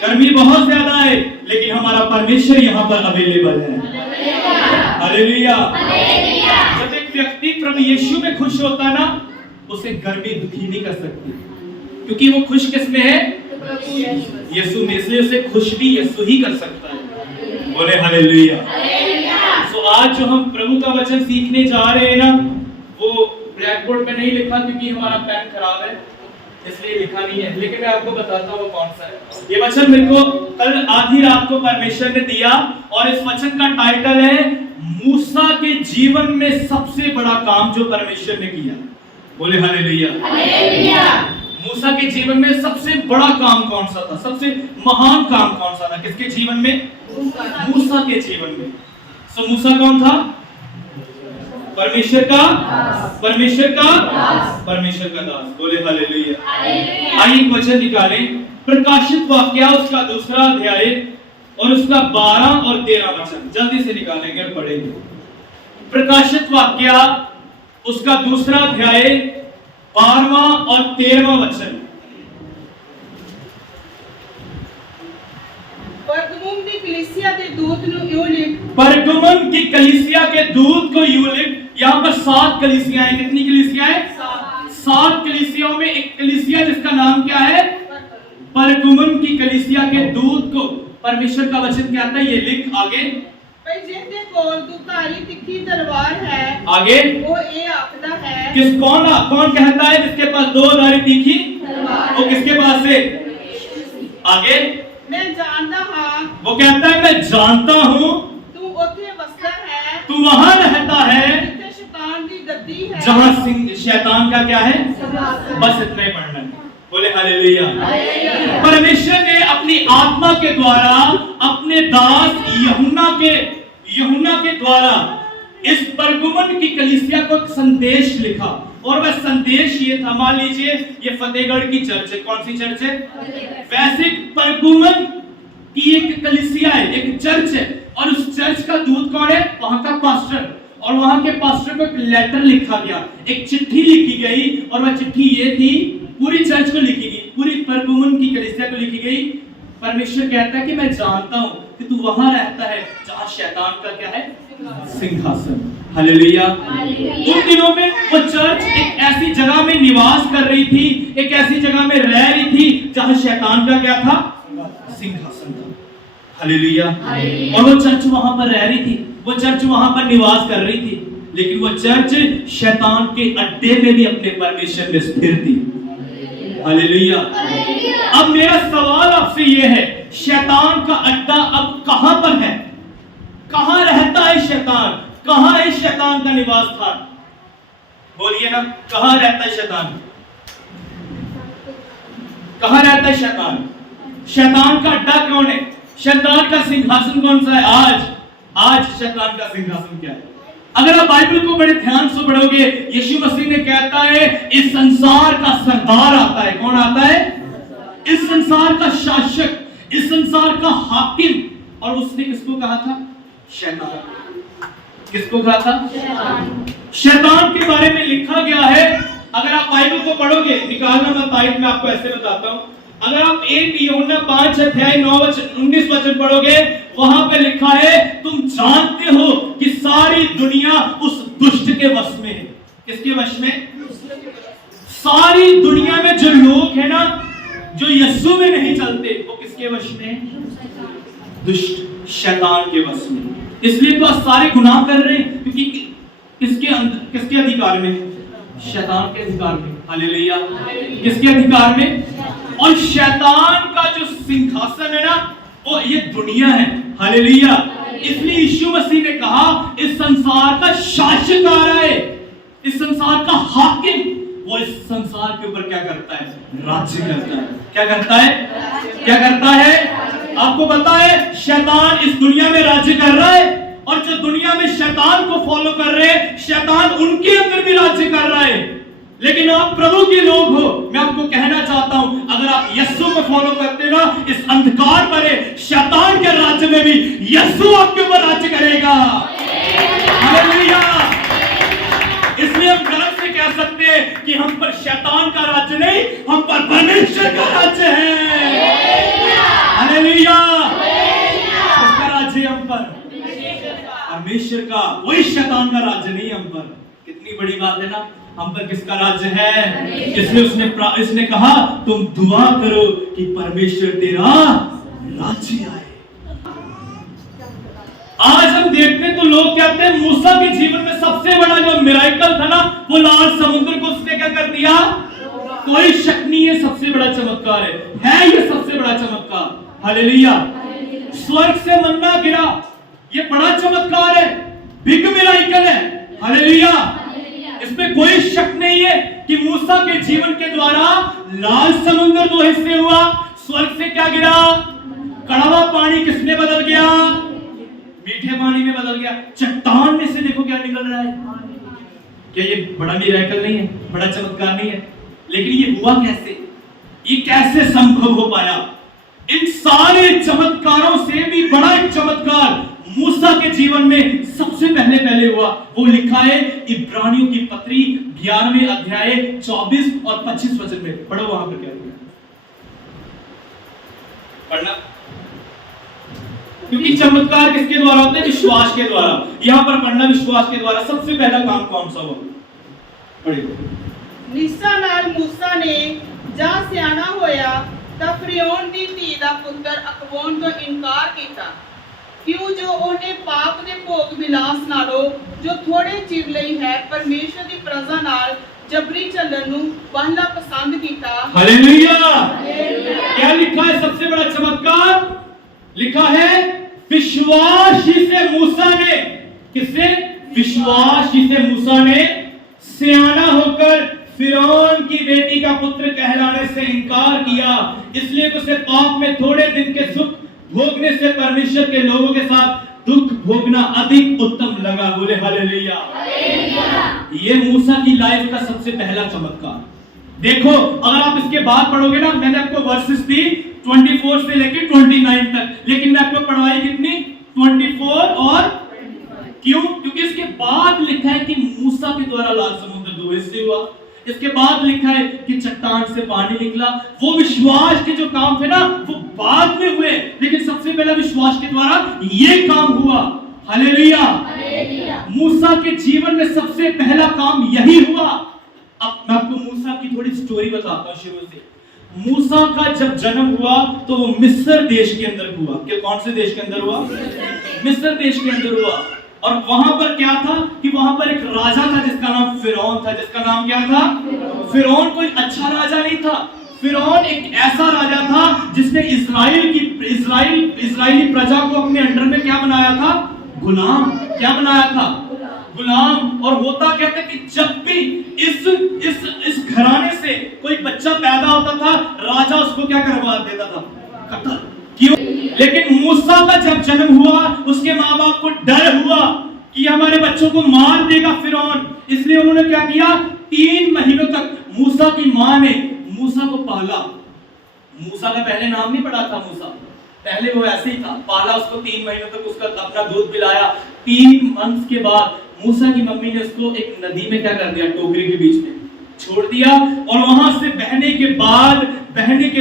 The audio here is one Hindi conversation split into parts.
गर्मी बहुत ज्यादा है, लेकिन हमारा परमेश्वर यहाँ पर अवेलेबल है। हालेलुया। जब एक व्यक्ति प्रभु यीशु में खुश होता है ना, उसे गर्मी दुखी नहीं कर सकती, क्योंकि वो खुश किस में है? यीशु में, इसलिए उसे खुश भी यीशु ही कर सकता है। बोले हालेलुया। तो आज जो हम प्रभु का वचन सीखने जा रहे हैं ना, वो ब्लैक बोर्ड पे नहीं लिखा क्योंकि हमारा पेन खराब है, इसलिए लिखा नहीं है, लेकिन मैं आपको बताता हूँ वो कौन सा है। ये वचन मेरे को कल आधी रात को परमेश्वर ने दिया, और इस वचन का टाइटल है मूसा के जीवन में सबसे बड़ा काम जो परमेश्वर ने किया। बोले हालेलुया। मूसा के जीवन में सबसे बड़ा काम कौन सा था? सबसे महान काम कौन सा था? किसके जीवन में? मूसा के जीवन में। सो मूसा कौन था? परमेश्वर का दास। बोले हालेलुया। आइए एक वचन निकालें, प्रकाशित वाक्य उसका 2 अध्याय और उसका 12 और 13 वचन जल्दी से निकालेंगे और पढ़ेंगे। प्रकाशित वाक्य उसका 2 अध्याय 12वां और 13वां वचन। परगमुन की कलीसिया के दूत ਨੂੰ यूं लिख। परगमुन की कलीसिया के दूत को यूं लिख। यहाँ पर 7 कलीसियाएं। कितनी कलीसियाएं? 7 कलीसियाओं में एक कलीसिया जिसका नाम क्या है? परगमुन की कलीसिया के दूत को परमेश्वर का वचन कहता है, ये लिख आगे। भाई जिसके कोल दुधारी तिखी तलवार है, आगे वो ये आखदा है। कौन कहता है जिसके पास 2 धारी तीखी तलवार? वो किसके पास है? आगे मैं जानता हां, वो कहता है मैं जानता हूँ तू ओथे बसता है, तू वहां रहता है जिथे शैतान की गद्दी है, जहां शैतान का क्या है? सिंहासन। बस इतना ही पढ़ना है। बोले हालेलुया। परमेश्वर ने अपनी आत्मा के द्वारा अपने दास यूहन्ना के द्वारा इस परगमुन की कलीसिया को एक संदेश लिखा, और वह संदेश ये था, मान लीजिए ये फतेहगढ़ की चर्च है। कौन सी चर्च है? वैसे परगमुन की एक कलीसिया है, एक चर्च है, और उस चर्च का दूत कौन है? वहां का पास्टर। और वहां के पास्टर को एक लेटर लिखा गया, एक चिट्ठी लिखी गई, और वह चिट्ठी ये थी, पूरी चर्च को लिखी गई, पूरी परगमुन की कलीसिया को लिखी गई। परमेश्वर कहता है कि मैं जानता हूं कि तू वहां रहता है जहां शैतान का क्या है? सिंहासन। हालेलुया। उन दिनों में वो चर्च एक ऐसी जगह में निवास कर रही थी, एक ऐसी जगह में रह रही थी जहां शैतान का क्या था? सिंहासन था। हालेलुया। और वो चर्च वहां पर रह रही थी, वो चर्च वहां पर निवास कर रही थी, लेकिन वो चर्च शैतान के अड्डे में भी अपने परमेश्वर में स्थिर थी। हालेलुया। अब मेरा सवाल आपसे यह है, शैतान का अड्डा अब कहां पर है? कहां रहता है शैतान? कहां है शैतान का निवास स्थान? बोलिए ना, कहां रहता है शैतान? कहां रहता है शैतान? शैतान का अड्डा कौन है? शैतान का सिंहासन कौन सा है? आज शैतान का सिंहासन क्या है? अगर आप बाइबल को बड़े ध्यान से पढ़ोगे, यीशु मसीह ने कहता है इस संसार का सरदार आता है। कौन आता है? इस संसार का शासक, इस संसार का हाकिम। और उसने किसको कहा था? शैतान। किसको कहा था? शैतान के बारे में लिखा गया है। अगर आप बाइबल को पढ़ोगे, निकालना मत तारीख, मैं आपको ऐसे बताता हूं। अगर आप 1 यूहन्ना 5 अध्याय 9 वचन 19 वचन पढ़ोगे, वहां पे लिखा है तुम जानते हो कि सारी दुनिया उस दुष्ट के वश में है। किसके वश में? सारी दुनिया में जो लोग है ना, जो यीशु में नहीं चलते, वो किसके वश में? दुष्ट शैतान के वश में। इसलिए तो सारे गुनाह कर रहे हैं, क्योंकि किसके अधिकार में? शैतान के अधिकार में। हालेलुया। किसके अधिकार में? और शैतान का जो सिंहासन है ना, वो ये दुनिया है। हालेलुया। इसलिए यीशु मसीह ने कहा इस संसार का शासक आ रहा है, इस संसार का हाकिम, वो इस संसार के ऊपर क्या करता है? राज्य करता है। क्या करता है? क्या करता है? आपको पता है शैतान इस दुनिया में राज्य कर रहा है, और जो दुनिया में शैतान को फॉलो कर रहे हैं, शैतान उनके अंदर भी राज्य कर रहा है। लेकिन आप प्रभु के लोग हो, मैं आपको कहना चाहता हूं, अगर आप यीशु को फॉलो करते ना, इस अंधकार भरे शैतान के राज्य में भी यीशु आपके ऊपर राज्य करेगा। हालेलुया। इसलिए हम गर्व से कह सकते हैं कि हम पर शैतान का राज्य नहीं, हम पर परमेश्वर का राज्य है। परमेश्वर का, कोई शैतान का राज्य नहीं हम पर। कितनी बड़ी बात है ना, हम पर किसका राज्य है? इसलिए इसने कहा तुम दुआ करो कि परमेश्वर तेरा राज्य आए। आज हम देखते हैं तो लोग कहते हैं मूसा के जीवन में सबसे बड़ा जो मिरेकल था ना, वो लाल समुद्र को उसने क्या कर दिया? कोई शक नहीं है, सबसे बड़ा चमत्कार है ये सबसे बड़ा चमत्कार। हालेलुया। स्वर्ग से मन्ना गिरा, ये बड़ा चमत्कार है, बिग मिरेकल है। हालेलुया। इसमें कोई शक नहीं है कि मूसा के जीवन के द्वारा लाल समुद्र दो हिस्से हुआ, स्वर्ग से क्या गिरा? कड़वा पानी किसमें बदल गया? मीठे पानी में बदल गया। चट्टान में से देखो क्या निकल रहा है। क्या ये बड़ा मिरेकल नहीं है? बड़ा चमत्कार नहीं है? लेकिन ये हुआ कैसे? ये कैसे संभव हो पाया? इन सारे चमत्कारों से भी बड़ा एक चमत्कार मूसा के जीवन में सबसे पहले हुआ। वो लिखा है इब्रानियों की पत्री 11वें अध्याय 24 और 25 वचन में। पढ़ो वहां पर क्या लिखा है, पढ़ना। क्योंकि चमत्कार किसके द्वारा होते हैं? विश्वास के द्वारा। यहां पर पढ़ना, विश्वास के द्वारा सबसे पहला काम कौन सा हुआ? पढ़िए। निसा नाल मूसा ने जा सियाना होया ता फिरौन दी धी दा पुत्र अकबोन तो इनकार कीता, क्यों जो ओने पाप दे भोग विलास नालों जो थोड़े चिर लई है परमेश्वर दी प्रजा नाल जबरी चलन नु बहला पसंद कीता। हालेलुया। क्या लिखा है? सबसे बड़ा चमत्कार लिखा है विश्वास ही से मूसा ने, किससे? विश्वास ही से मूसा ने सियाना होकर फिरौन की बेटी का पुत्र कहलाने से इनकार किया, इसलिए उसे पाप में थोड़े दिन के सुख भोगने से परमेश्वर के लोगों के साथ दुख भोगना अधिक उत्तम लगा। बोले हालेलुया। ये मूसा की लाइफ का सबसे पहला चमत्कार। देखो, अगर आप इसके बाद पढ़ोगे ना, मैंने आपको वर्सेस दी 24 से लेकर 29 तक, लेकिन मैं आपको पढ़वाई कितनी? 24 और क्यों? क्योंकि इसके बाद लिखा है कि मूसा के द्वारा लाल समुद्र दो हिस्से हुआ। इसके बाद लिखा है कि चट्टान से पानी निकला। वो विश्वास के जो काम थे ना, वो बाद में हुए, लेकिन सबसे पहला विश्वास के द्वारा ये काम हुआ। हालेलुया। मूसा के जीवन में सबसे पहला काम यही हुआ। अब मैं आपको मूसा की थोड़ी स्टोरी बताता हूं शुरू से। मूसा का जब जन्म हुआ तो वो मिस्र देश के अंदर हुआ। कि कौन से देश के अंदर हुआ? मिस्र देश के अंदर हुआ। और वहां पर क्या था कि वहां पर एक राजा था जिसका नाम फिरौन था। जिसका नाम क्या था? फिरौन कोई अच्छा राजा नहीं था। फिरौन एक ऐसा राजा था जिसने इस्राएली प्रजा को अपने अंडर में क्या बनाया था? गुलाम। क्या बनाया था? गुलाम। और होता क्या था कि जब भी इस घराने से कोई बच्चा पैदा होता था, राजा उसको क्या करवा देता था? कत्ल। क्यों? लेकिन मूसा का जब जन्म हुआ, उसके माँ बाप को डर हुआ कि हमारे बच्चों को मार देगा फिरौन, इसलिए उन्होंने क्या किया? 3 महीनों तक मूसा की माँ ने मूसा को पाला। मूसा का पहले नाम नहीं पड़ा था मूसा, पहले वो ऐसे ही था। पाला उसको 3 महीनों तक, उसका अपना दूध पिलाया। 3 मंथ्स के बाद मूसा की मम्मी ने उसको एक नदी में क्या कर दिया? टोकरी के बीच में छोड़ दिया। और वहां से बहने के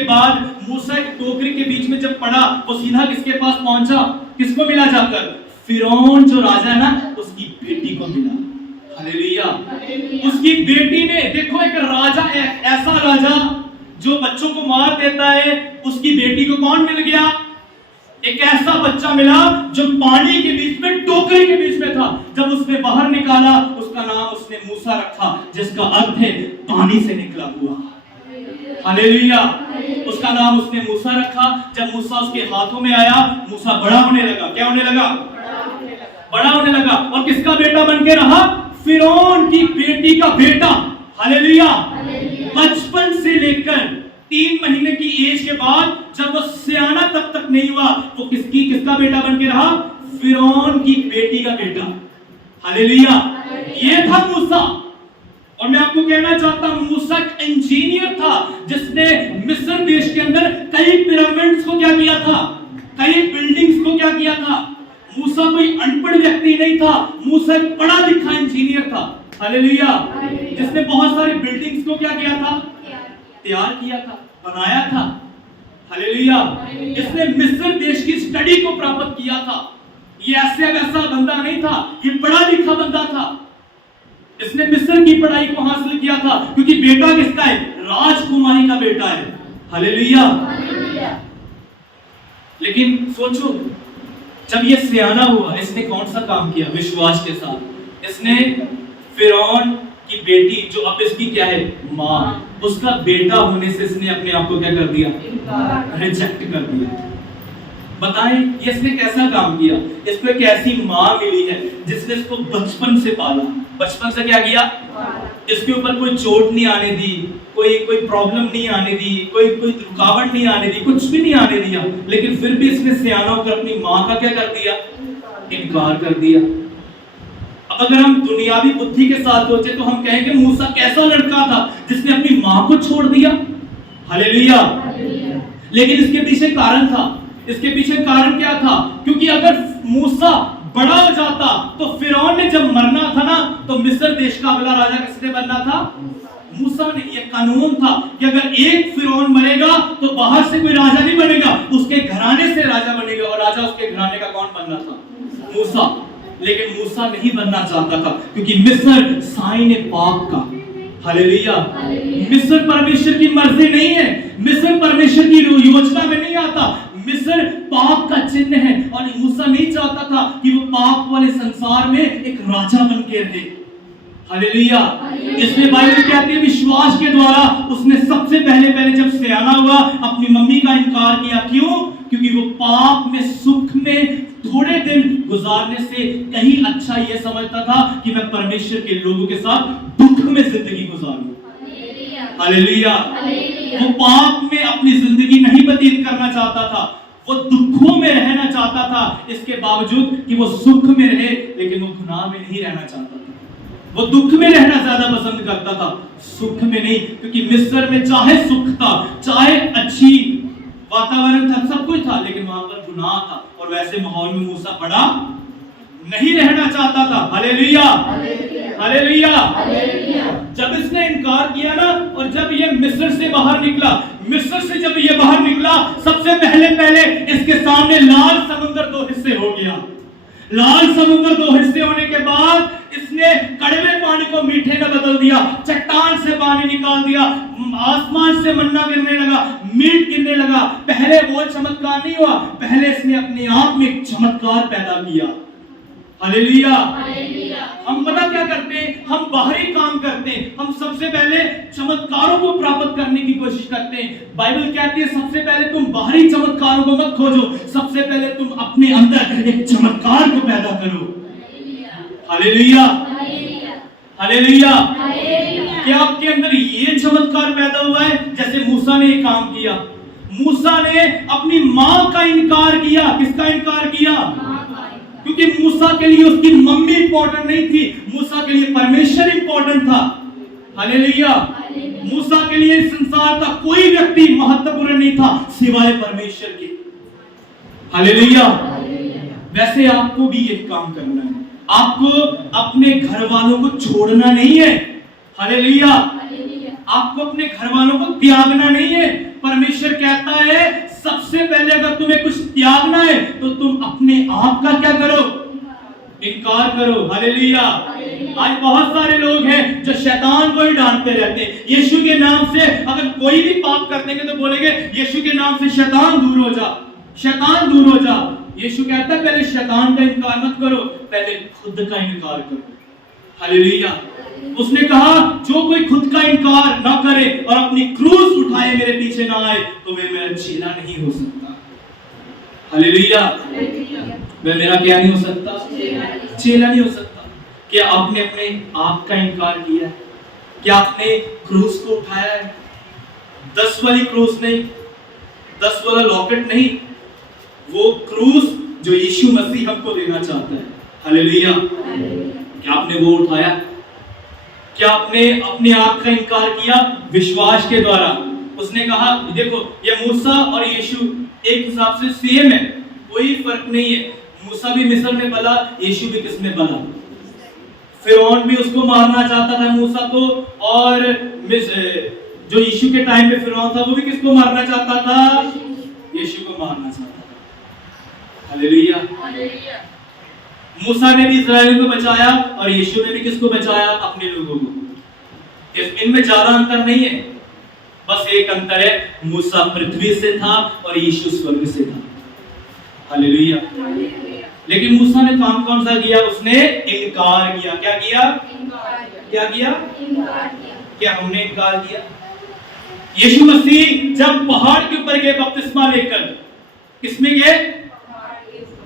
बाद मूसा एक टोकरी के बीच में जब पड़ा, वो सीधा किसके पास पहुंचा? किसको मिला जाकर? फिरौन जो राजा है ना, उसकी बेटी को मिला। हालेलुया। उसकी बेटी ने, देखो, एक राजा, एक ऐसा राजा जो बच्चों को मार देता है, उसकी बेटी को कौन मिल गया? एक ऐसा बच्चा मिला जो पानी के बीच में, टोकरी के बीच में था। जब उसने बाहर निकाला, उसका नाम उसने मूसा रखा, जिसका अर्थ है पानी से निकला हुआ। हालेलुया। उसका नाम उसने मूसा रखा। जब मूसा उसके हाथों में आया, मूसा बड़ा होने लगा। क्या होने लगा? बड़ा होने लगा। और किसका बेटा बन के रहा? फिरौन की बेटी का बेटा। हालेलुया। बचपन से लेकर 3 महीने की एज के बाद जब वो सियाना तक नहीं हुआ, वो किसका बेटा बन के रहा? फिरौन की बेटी का बेटा। हालेलुया। ये था मूसा। और मैं आपको कहना चाहता हूं, मूसा एक इंजीनियर था जिसने मिस्र देश के अंदर कई पिरामिड्स को क्या किया था? कई बिल्डिंग्स को क्या किया था? मूसा कोई अनपढ़ व्यक्ति नहीं था, मूसा एक पढ़ा लिखा इंजीनियर था। हालेलुया। जिसने बहुत सारी बिल्डिंग्स को क्या किया था? तैयार किया था, बनाया था। हालेलुया। इसने मिस्र देश की स्टडी को प्राप्त किया था। ये ऐसे वैसा बंदा नहीं था, ये पढ़ा लिखा बंदा था। इसने मिस्र की पढ़ाई को हासिल किया था, क्योंकि बेटा किसका है? राजकुमारी का बेटा है। हालेलुया। लेकिन सोचो, जब ये सियाना हुआ, इसने कौन सा काम किया? विश्वास के साथ इसने फिरौन की बेटी, जो अब इसकी क्या है? माँ, उसका बेटा होने से इसने अपने आप को क्या कर दिया? रिजेक्ट कर दिया। बताएं, ये इसने कैसा काम किया? इसको एक ऐसी माँ मिली है जिसने इसको बचपन से पाला। बचपन से क्या किया? इसके ऊपर कोई चोट नहीं आने दी, कोई प्रॉब्लम नहीं आने दी, कोई रुकावट नहीं आने दी, कुछ भी नहीं आने दिया। लेकिन फिर भी इसने सियाना होकर अपनी माँ का क्या कर दिया? इनकार कर दिया। अब अगर हम दुनियावी बुद्धि के साथ सोचे तो हम कहेंगे मूसा कैसा लड़का था जिसने अपनी माँ को छोड़ दिया। हालेलुया। लेकिन इसके पीछे कारण था। इसके पीछे कारण क्या था? क्योंकि अगर मूसा बड़ा हो जाता तो फिरौन ने जब मरना था ना, तो मिस्र देश का अगला राजा किसने बनना था? मूसा ने। ये कानून था कि अगर एक फिरौन मरेगा तो बाहर से कोई राजा नहीं बनेगा, उसके घराने से राजा बनेगा। और राजा उसके घराने का कौन बनना था? मूसा। लेकिन मूसा नहीं बनना चाहता था, क्योंकि मिस्र साइन है पाप का। हालेलुया। मिस्र परमेश्वर की मर्जी नहीं है, मिस्र परमेश्वर की योजना में नहीं आता। मिस्र पाप का चिन्ह है, और मूसा नहीं चाहता था कि वो पाप वाले संसार में एक राजा बन के रहे। हालेलुया। इसलिए बाइबल कहती है विश्वास के द्वारा उसने सबसे पहले जब सियाना हुआ, अपनी मम्मी का इनकार किया। क्यों? क्योंकि वो पाप में, सुख में थोड़े दिन गुजारने से कहीं अच्छा ये समझता था कि मैं परमेश्वर के लोगों के साथ दुख में जिंदगी गुजारूं। हालेलुया। वो पाप में अपनी जिंदगी नहीं व्यतीत करना चाहता था, वो दुखों में रहना चाहता था। इसके बावजूद कि वो सुख में रहे, लेकिन वो गुनाह में नहीं रहना चाहता था। वो दुख में रहना ज्यादा पसंद करता था, सुख में नहीं। क्योंकि मिस्र में चाहे सुख था, चाहे अच्छी वातावरण था, सब कुछ था, लेकिन वहां पर गुनाह था। और वैसे माहौल में मूसा बड़ा नहीं रहना चाहता था। हालेलुया। हालेलुया। जब इसने इनकार किया ना, और जब ये मिस्र से बाहर निकला, मिस्र से जब ये बाहर निकला, सबसे पहले इसके सामने लाल समुद्र दो हिस्से हो गया। लाल समुद्र दो हिस्से होने के बाद इसने कड़वे पानी को मीठे में बदल दिया, चट्टान से पानी निकाल दिया, आसमान से मन्ना गिरने लगा, मीट गिरने लगा। पहले वो चमत्कार नहीं हुआ, पहले इसने अपने आप में एक चमत्कार पैदा किया। हालेलुया। हम पता क्या करते हैं? हम बाहरी काम करते हैं, हम सबसे पहले चमत्कारों को प्राप्त करने की कोशिश करते हैं। बाइबल कहती है सबसे पहले तुम बाहरी चमत्कारों को मत खोजो, सबसे पहले तुम अपने अंदर एक चमत्कार को पैदा करो। हालेलुया। हालेलुया। क्या आपके अंदर ये चमत्कार पैदा हुआ है जैसे मूसा ने काम किया? मूसा ने अपनी माँ का इनकार किया। किसका इनकार किया? क्योंकि मूसा के लिए उसकी मम्मी इंपॉर्टेंट नहीं थी, मूसा के लिए परमेश्वर इंपॉर्टेंट था। हालेलुया। मूसा के लिए संसार का कोई व्यक्ति महत्वपूर्ण नहीं था सिवाय परमेश्वर के। हालेलुया। वैसे आपको भी एक काम करना है, आपको अपने घर वालों को छोड़ना नहीं है। हालेलुया। आपको अपने घर वालों को त्यागना नहीं है। परमेश्वर कहता है सबसे पहले अगर तुम्हें कुछ त्यागना है तो तुम अपने आप का क्या करो? इनकार करो। हालेलुया। आज बहुत सारे लोग हैं जो शैतान को ही डांटते रहते हैं। यीशु के नाम से अगर कोई भी पाप कर देंगे तो बोलेंगे यीशु के नाम से शैतान दूर हो जा, शैतान दूर हो जा। यीशु कहता है पहले शैतान का इनकार मत करो, पहले खुद का इनकार करो। हालेलुया। उसने कहा जो कोई खुद का इनकार ना करे और अपनी क्रूस उठाए मेरे पीछे ना आए तो मैं मेरा चेला नहीं हो सकता। हालेलुया। मैं मेरा क्या नहीं हो सकता? चेला नहीं हो सकता। क्या आपने अपने आप का इनकार किया? क्या आपने क्रूस को उठाया है? 10 वाली क्रूस नहीं, 10 वाला लॉकेट नहीं, वो क्रूस जो यीशु मसीह हमको देना चाहता है। हालेलुया। क्या आपने वो उठाया? क्या आपने अपने आप का इनकार किया? विश्वास के द्वारा उसने कहा देखो ये मूसा और यीशु एक हिसाब से सेम है, कोई फर्क नहीं है। मूसा भी मिस्र में पला, यीशु भी किस में पला? फिरौन भी उसको मारना चाहता था मूसा को, और जो यीशु के टाइम पे फिरौन था वो भी किसको मारना चाहता था? यीशु को मारना चाहता था। हालेलुया। मूसा ने भी इस्राएलियों को बचाया और यीशु ने भी किसको बचाया? अपने लोगों को। इनमें ज्यादा अंतर नहीं है, बस एक अंतर है, मूसा पृथ्वी से था और यीशु स्वर्ग से था। हालेलुया। लेकिन मूसा ने काम कौन सा किया? उसने इनकार किया। क्या किया? क्या किया? क्या हमने इनकार किया? यीशु मसीह जब पहाड़ के ऊपर गए बपतिस्मा लेकर, किसमें गए?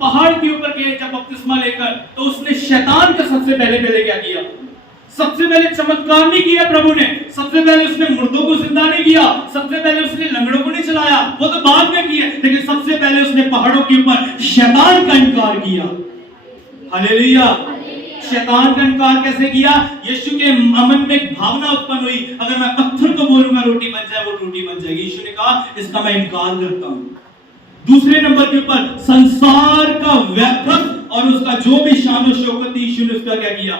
पहाड़ के ऊपर गए जब बपतिस्मा लेकर, तो उसने शैतान का सबसे पहले क्या किया? सबसे पहले चमत्कार नहीं किया प्रभु ने, सबसे पहले उसने मुर्दों को जिंदा नहीं किया, सबसे पहले उसने लंगड़ों को नहीं चलाया, वो तो बाद में किए, लेकिन सबसे पहले उसने पहाड़ों के ऊपर शैतान का इनकार किया। हालेलुया। शैतान का इनकार कैसे किया? यीशु के मन में एक भावना उत्पन्न हुई, अगर मैं पत्थर को बोलूंगा रोटी बन जाए, वो रोटी बन जाएगी। यीशु ने कहा इसका मैं इनकार करता हूं। दूसरे नंबर के ऊपर संसार का वैभव और उसका जो भी शान और शौकत थी, यीशु ने उसका क्या किया?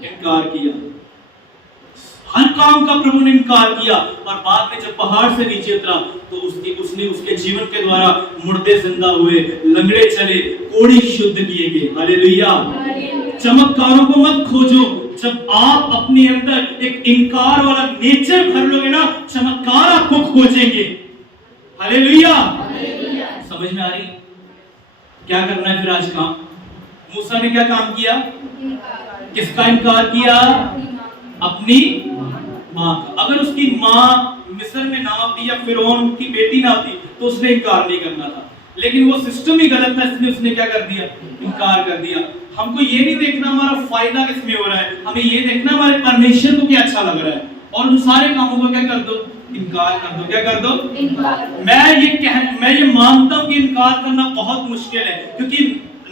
इनकार किया। हर काम का प्रभु ने इनकार किया। और बाद में जब पहाड़ से नीचे उतरा तो उसने उसके जीवन के द्वारा मुर्दे जिंदा हुए, लंगड़े चले, कोढ़ी शुद्ध किए गए। हालेलुया। चमत्कारों को मत खोजो, जब आप अपने अंदर एक इनकार वाला नेचर भर लोगे ना, चमत्कार आपको खोजेंगे। हालेलुया। समझ में आ रही? क्या करना है फिर आज काम? मूसा ने क्या काम किया? किसका इनकार किया? अपनी माँ का। अगर उसकी माँ मिस्र में ना होती या फिरौन की बेटी ना होती तो उसने इनकार नहीं करना था, लेकिन वो सिस्टम ही गलत था, इसलिए उसने क्या कर दिया? इनकार कर दिया। हमको ये नहीं देखना हमारा फायदा किसमें हो रहा है, हमें ये देखना हमारे परमेश्वर को क्या अच्छा लग रहा है, और उन सारे कामों को क्या कर दो? इनकार कर दो। क्या कर दो? मैं ये मानता हूँ कि इनकार करना बहुत मुश्किल है, क्योंकि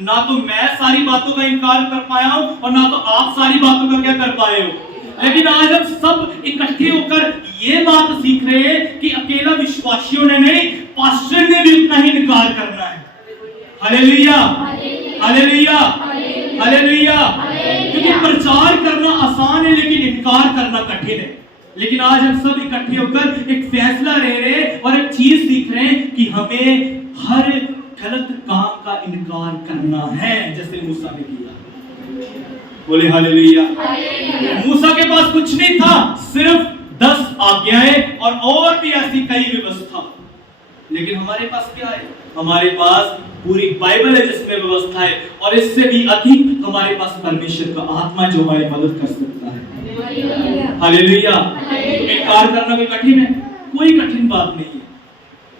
ना तो मैं सारी बातों का इनकार कर पाया हूं और ना तो आप सारी बातों का क्या कर पाए हो। लेकिन आज हम सब इकट्ठे होकर ये बात सीख रहे हैं कि अकेला विश्वासियों ने नहीं, पास्टर ने भी उतना ही इनकार करना है। हालेलुया। हालेलुया। हालेलुया। क्योंकि प्रचार करना आसान है लेकिन इनकार करना कठिन है। लेकिन आज हम सब इकट्ठे होकर एक फैसला ले रहे हैं और एक चीज सीख रहे हैं कि हमें हर गलत काम का इनकार करना है, जैसे मूसा ने किया। बोले हालेलुया। मूसा के पास कुछ नहीं था, सिर्फ 10 आज्ञाएं और भी ऐसी कई व्यवस्था। लेकिन हमारे पास क्या है? हमारे पास पूरी बाइबल है जिसमें व्यवस्था है, और इससे भी अधिक हमारे पास परमेश्वर का आत्मा जो हमारी मदद कर सकता है। हालेलुया। इनकार करना कोई कठिन है? कोई कठिन बात नहीं है।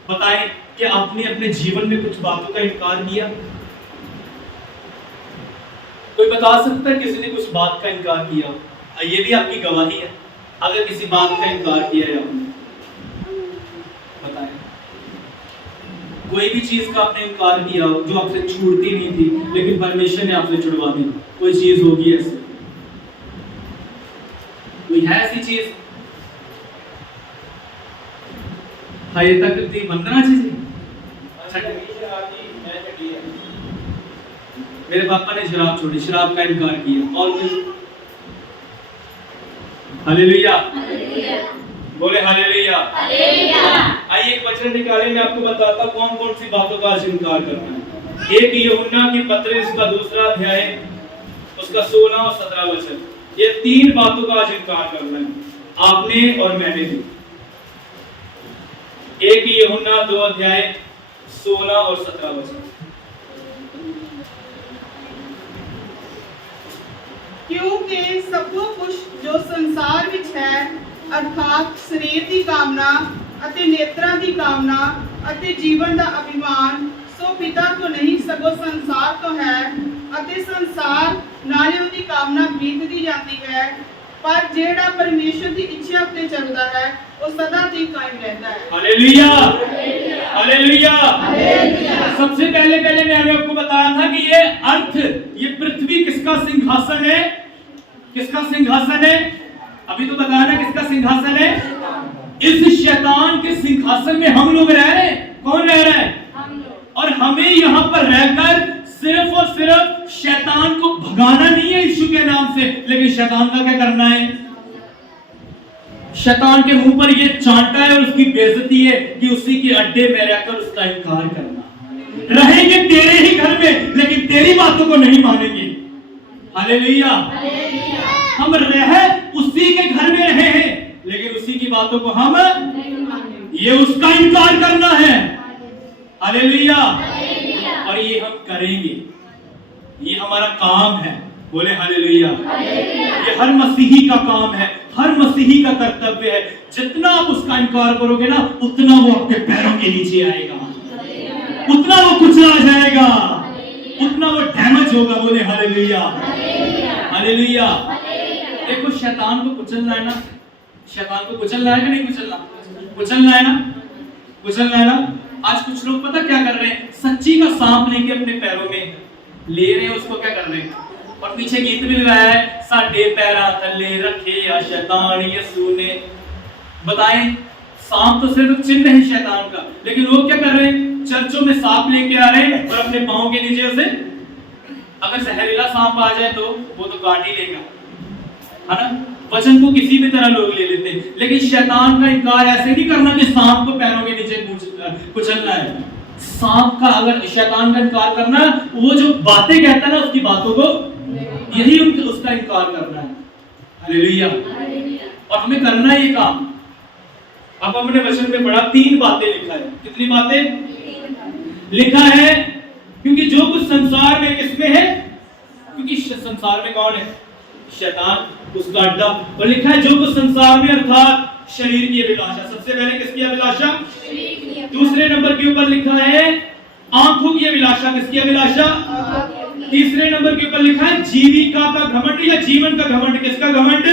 बताएं कि आपने अपने जीवन में कुछ बातों का इनकार किया? कोई बता सकता है किसी ने कुछ बात का इनकार किया? ये भी आपकी गवाही है, अगर किसी बात का इनकार किया है आपने, बताएं। कोई भी चीज का आपने इनकार किया हो जो आपसे छूटती नहीं थी, लेकिन परमेश्वर ने आपसे छुड़वा दी, कोई चीज होगी ऐसे? कोई है ऐसी चीज? ये तक थी वंदना चीजें। मेरे पापा ने शराब छोड़ी, शराब का इनकार किया। और हालेलुया। बोले हालेलुया। आइए एक वचन निकालें, मैं आपको बताता हूं कौन कौन सी बातों का इनकार करना है। एक यूहन्ना की पत्री, इसका 2 अध्याय, उसका 16 और 17 वचन। ये 3 बातों का आज इनकार करना है, आपने और मैंने भी। एक यूहन्ना 2 अध्याय 16 और 17 वचन। क्योंकि सब कुछ जो संसार विच है, अर्थात शरीर की कामना अते नेत्रों की कामना अते जीवन का अभिमान, सो पिता तो नहीं सगों संसार तो है, अते संसार नाले उसकी कामना बीतती जाती है, पर जेड़ा परमेश्वर की इच्छा उत्ते चलता है वो सदा तक कायम रहता है। हालेलुया। हालेलुया। सबसे पहले मैंने आपको बताया था कि ये अर्थ, ये पृथ्वी किसका सिंहासन है? किसका सिंहासन है? अभी तो बताया ना किसका सिंहासन है? इस शैतान के सिंहासन में हम लोग रह रहे हैं। कौन रह रहा है? हम लोग। और हमें यहाँ पर रहकर सिर्फ और सिर्फ शैतान को भगाना नहीं है यीशु के नाम से, लेकिन शैतान का क्या करना है? शैतान के मुंह पर ये चांटा है और उसकी बेइज्जती है कि उसी के अड्डे में रहकर उसका इनकार करना। रहेंगे तेरे ही घर में, लेकिन तेरी बातों को नहीं मानेंगे। हालेलुया। हम उसी के घर में रहे हैं, लेकिन उसी की बातों को हम ये उसका इनकार करना है। हालेलुया। और ये हम करेंगे, ये हमारा काम है। बोले हालेलुया। ये हर मसीही का काम है, हर मसीही का कर्तव्य है। जितना आप उसका इनकार करोगे ना, उतना वो आपके पैरों के नीचे आएगा, उतना वो कुचला जाएगा, उतना वो डैमेज होगा। बोले हालेलुया। हालेलुया। देखो, शैतान को कुचलना है ना, शैतान को कुचलना है कि नहीं कुचलना? कुचलना है ना, कुचलना है ना। आज कुछ लोग पता क्या कर रहे हैं, सच्ची का सांप लेके अपने पैरों में ले रहे हैं, उसको क्या कर रहे हैं, और पीछे गीत भी लगाया है, साडे पैरा थल्ले रखे या शैतान यसू ने। बताएं, सांप तो सिर्फ चिन्ह है शैतान का, लेकिन लोग क्या कर रहे हैं, चर्चों में सांप लेके आ रहे हैं और अपने पांव के नीचे उसे, अगर जहरीला सांप आ जाए तो वो तो काट ही लेगा, है ना। वचन को किसी भी तरह लोग ले लेते हैं, लेकिन शैतान का इनकार ऐसे नहीं करना कि सांप को पैरों के नीचे कुचलना है। सांप का, अगर शैतान का इनकार करना, वो जो बातें कहता है ना, उसकी बातों को, यही उसका इनकार करना है। हालेलुया। और हमें करना है ये काम। अब हमने वचन में पढ़ा, 3 बातें लिखा है। कितनी बातें लिखा है? क्योंकि जो कुछ संसार में किसमें है, क्योंकि संसार में कौन है? शैतान, उसका अड्डा। और लिखा है जो कुछ संसार में, अर्थात शरीर की अभिलाषा। सबसे पहले किसकी अभिलाषा? दूसरे नंबर के ऊपर लिखा है आंखों की अभिलाषा। किसकी अभिलाषा? तीसरे नंबर के ऊपर लिखा है जीविका का घमंड या जीवन का घमंड। किसका घमंड?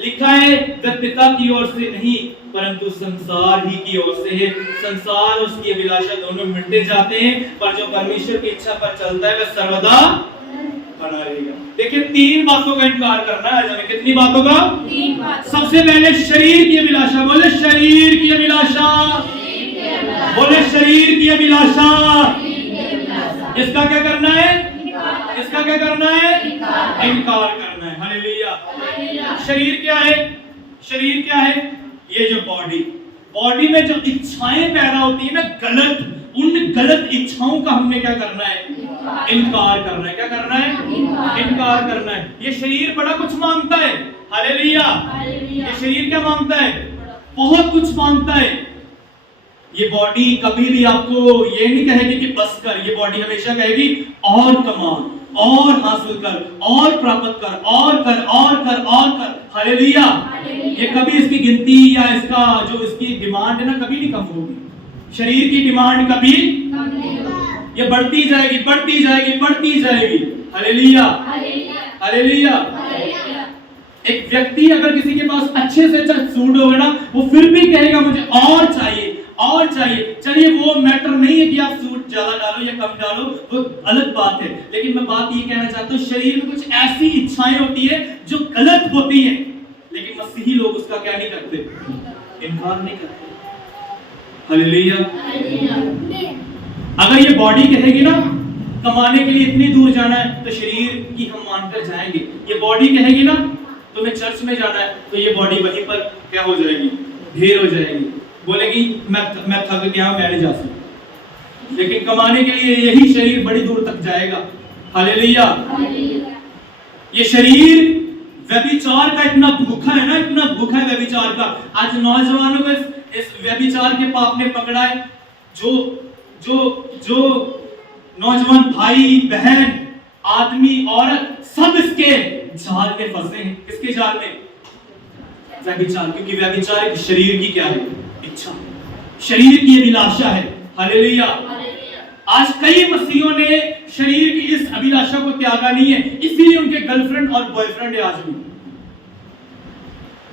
लिखा है पिता की ओर से नहीं, परंतु संसार ही की ओर से है। संसार, उसकी अभिलाषा दोनों मिटते जाते हैं, पर जो परमेश्वर की इच्छा पर चलता है वह सर्वदा बना रहेगा। देखिए, 3 बातों का इनकार करना है आज हमें। कितनी बातों का? 3 बात। सबसे पहले शरीर की अभिलाषा। बोले शरीर की अभिलाषा। बोले शरीर की अभिलाषा। इसका क्या करना है? इसका क्या करना है? इनकार करना है। हालेलुया। शरीर क्या है? शरीर क्या है? ये जो बॉडी में जो इच्छाएं पैदा होती है ना, गलत, उन गलत इच्छाओं का हमने क्या करना है? इनकार करना है। क्या करना है? इनकार करना है। ये शरीर बड़ा कुछ मांगता है। हालेलुया। ये शरीर क्या मांगता है? बहुत कुछ मांगता है। ये बॉडी कभी भी आपको ये नहीं कहेगी कि बस कर। ये बॉडी हमेशा कहेगी और कमा, और हासिल कर, और प्राप्त कर, और कर, और कर, और कर। हालेलुया। ये कभी इसकी गिनती या इसका जो इसकी डिमांड है ना, कभी नहीं कम होगी। शरीर की डिमांड कभी कम नहीं होगी, ये बढ़ती जाएगी, बढ़ती जाएगी, बढ़ती जाएगी। हालेलुया। हालेलुया। एक व्यक्ति अगर किसी के पास अच्छे से अच्छा सूट होगा ना, वो फिर भी कहेगा मुझे और चाहिए, और चाहिए। चलिए, वो मैटर नहीं है कि आप सूट ज्यादा डालो या कम डालो, वो अलग बात है। लेकिन मैं बात ये कहना चाहता हूँ, शरीर में कुछ ऐसी इच्छाएं होती है जो गलत होती है, लेकिन मसीही लोग उसका क्या नहीं करते? इनकार नहीं करते। हालेलुया। अगर ये बॉडी कहेगी ना कमाने के लिए इतनी दूर जाना है, तो शरीर की हम मानकर जाएंगे। ये बॉडी कहेगी ना तुम्हें चर्च में जाना है, तो ये बॉडी वहीं पर क्या हो जाएगी? ढेर हो जाएगी। बोलेगी मैं थक गया, मैं नहीं जा सकती। लेकिन कमाने के लिए यही शरीर बड़ी दूर तक जाएगा। हालेलुया। ये शरीर व्यभिचार का इतना भूखा है ना, इतना भूखा है व्यभिचार का। आज नौजवानों को इस व्यभिचार के पाप ने पकड़ा है। जो नौजवान भाई बहन, आदमी, औरत, सब इसके जाल में फंसे हैं। किसके जाल में? व्यभिचार। क्योंकि व्यभिचार एक शरीर की क्या है? इच्छा, शरीर की अभिलाषा है। हालेलुया। आज कई मसीहों ने शरीर की इस अभिलाषा को त्यागा नहीं है, इसलिए उनके गर्लफ्रेंड और बॉयफ्रेंड है आज भी।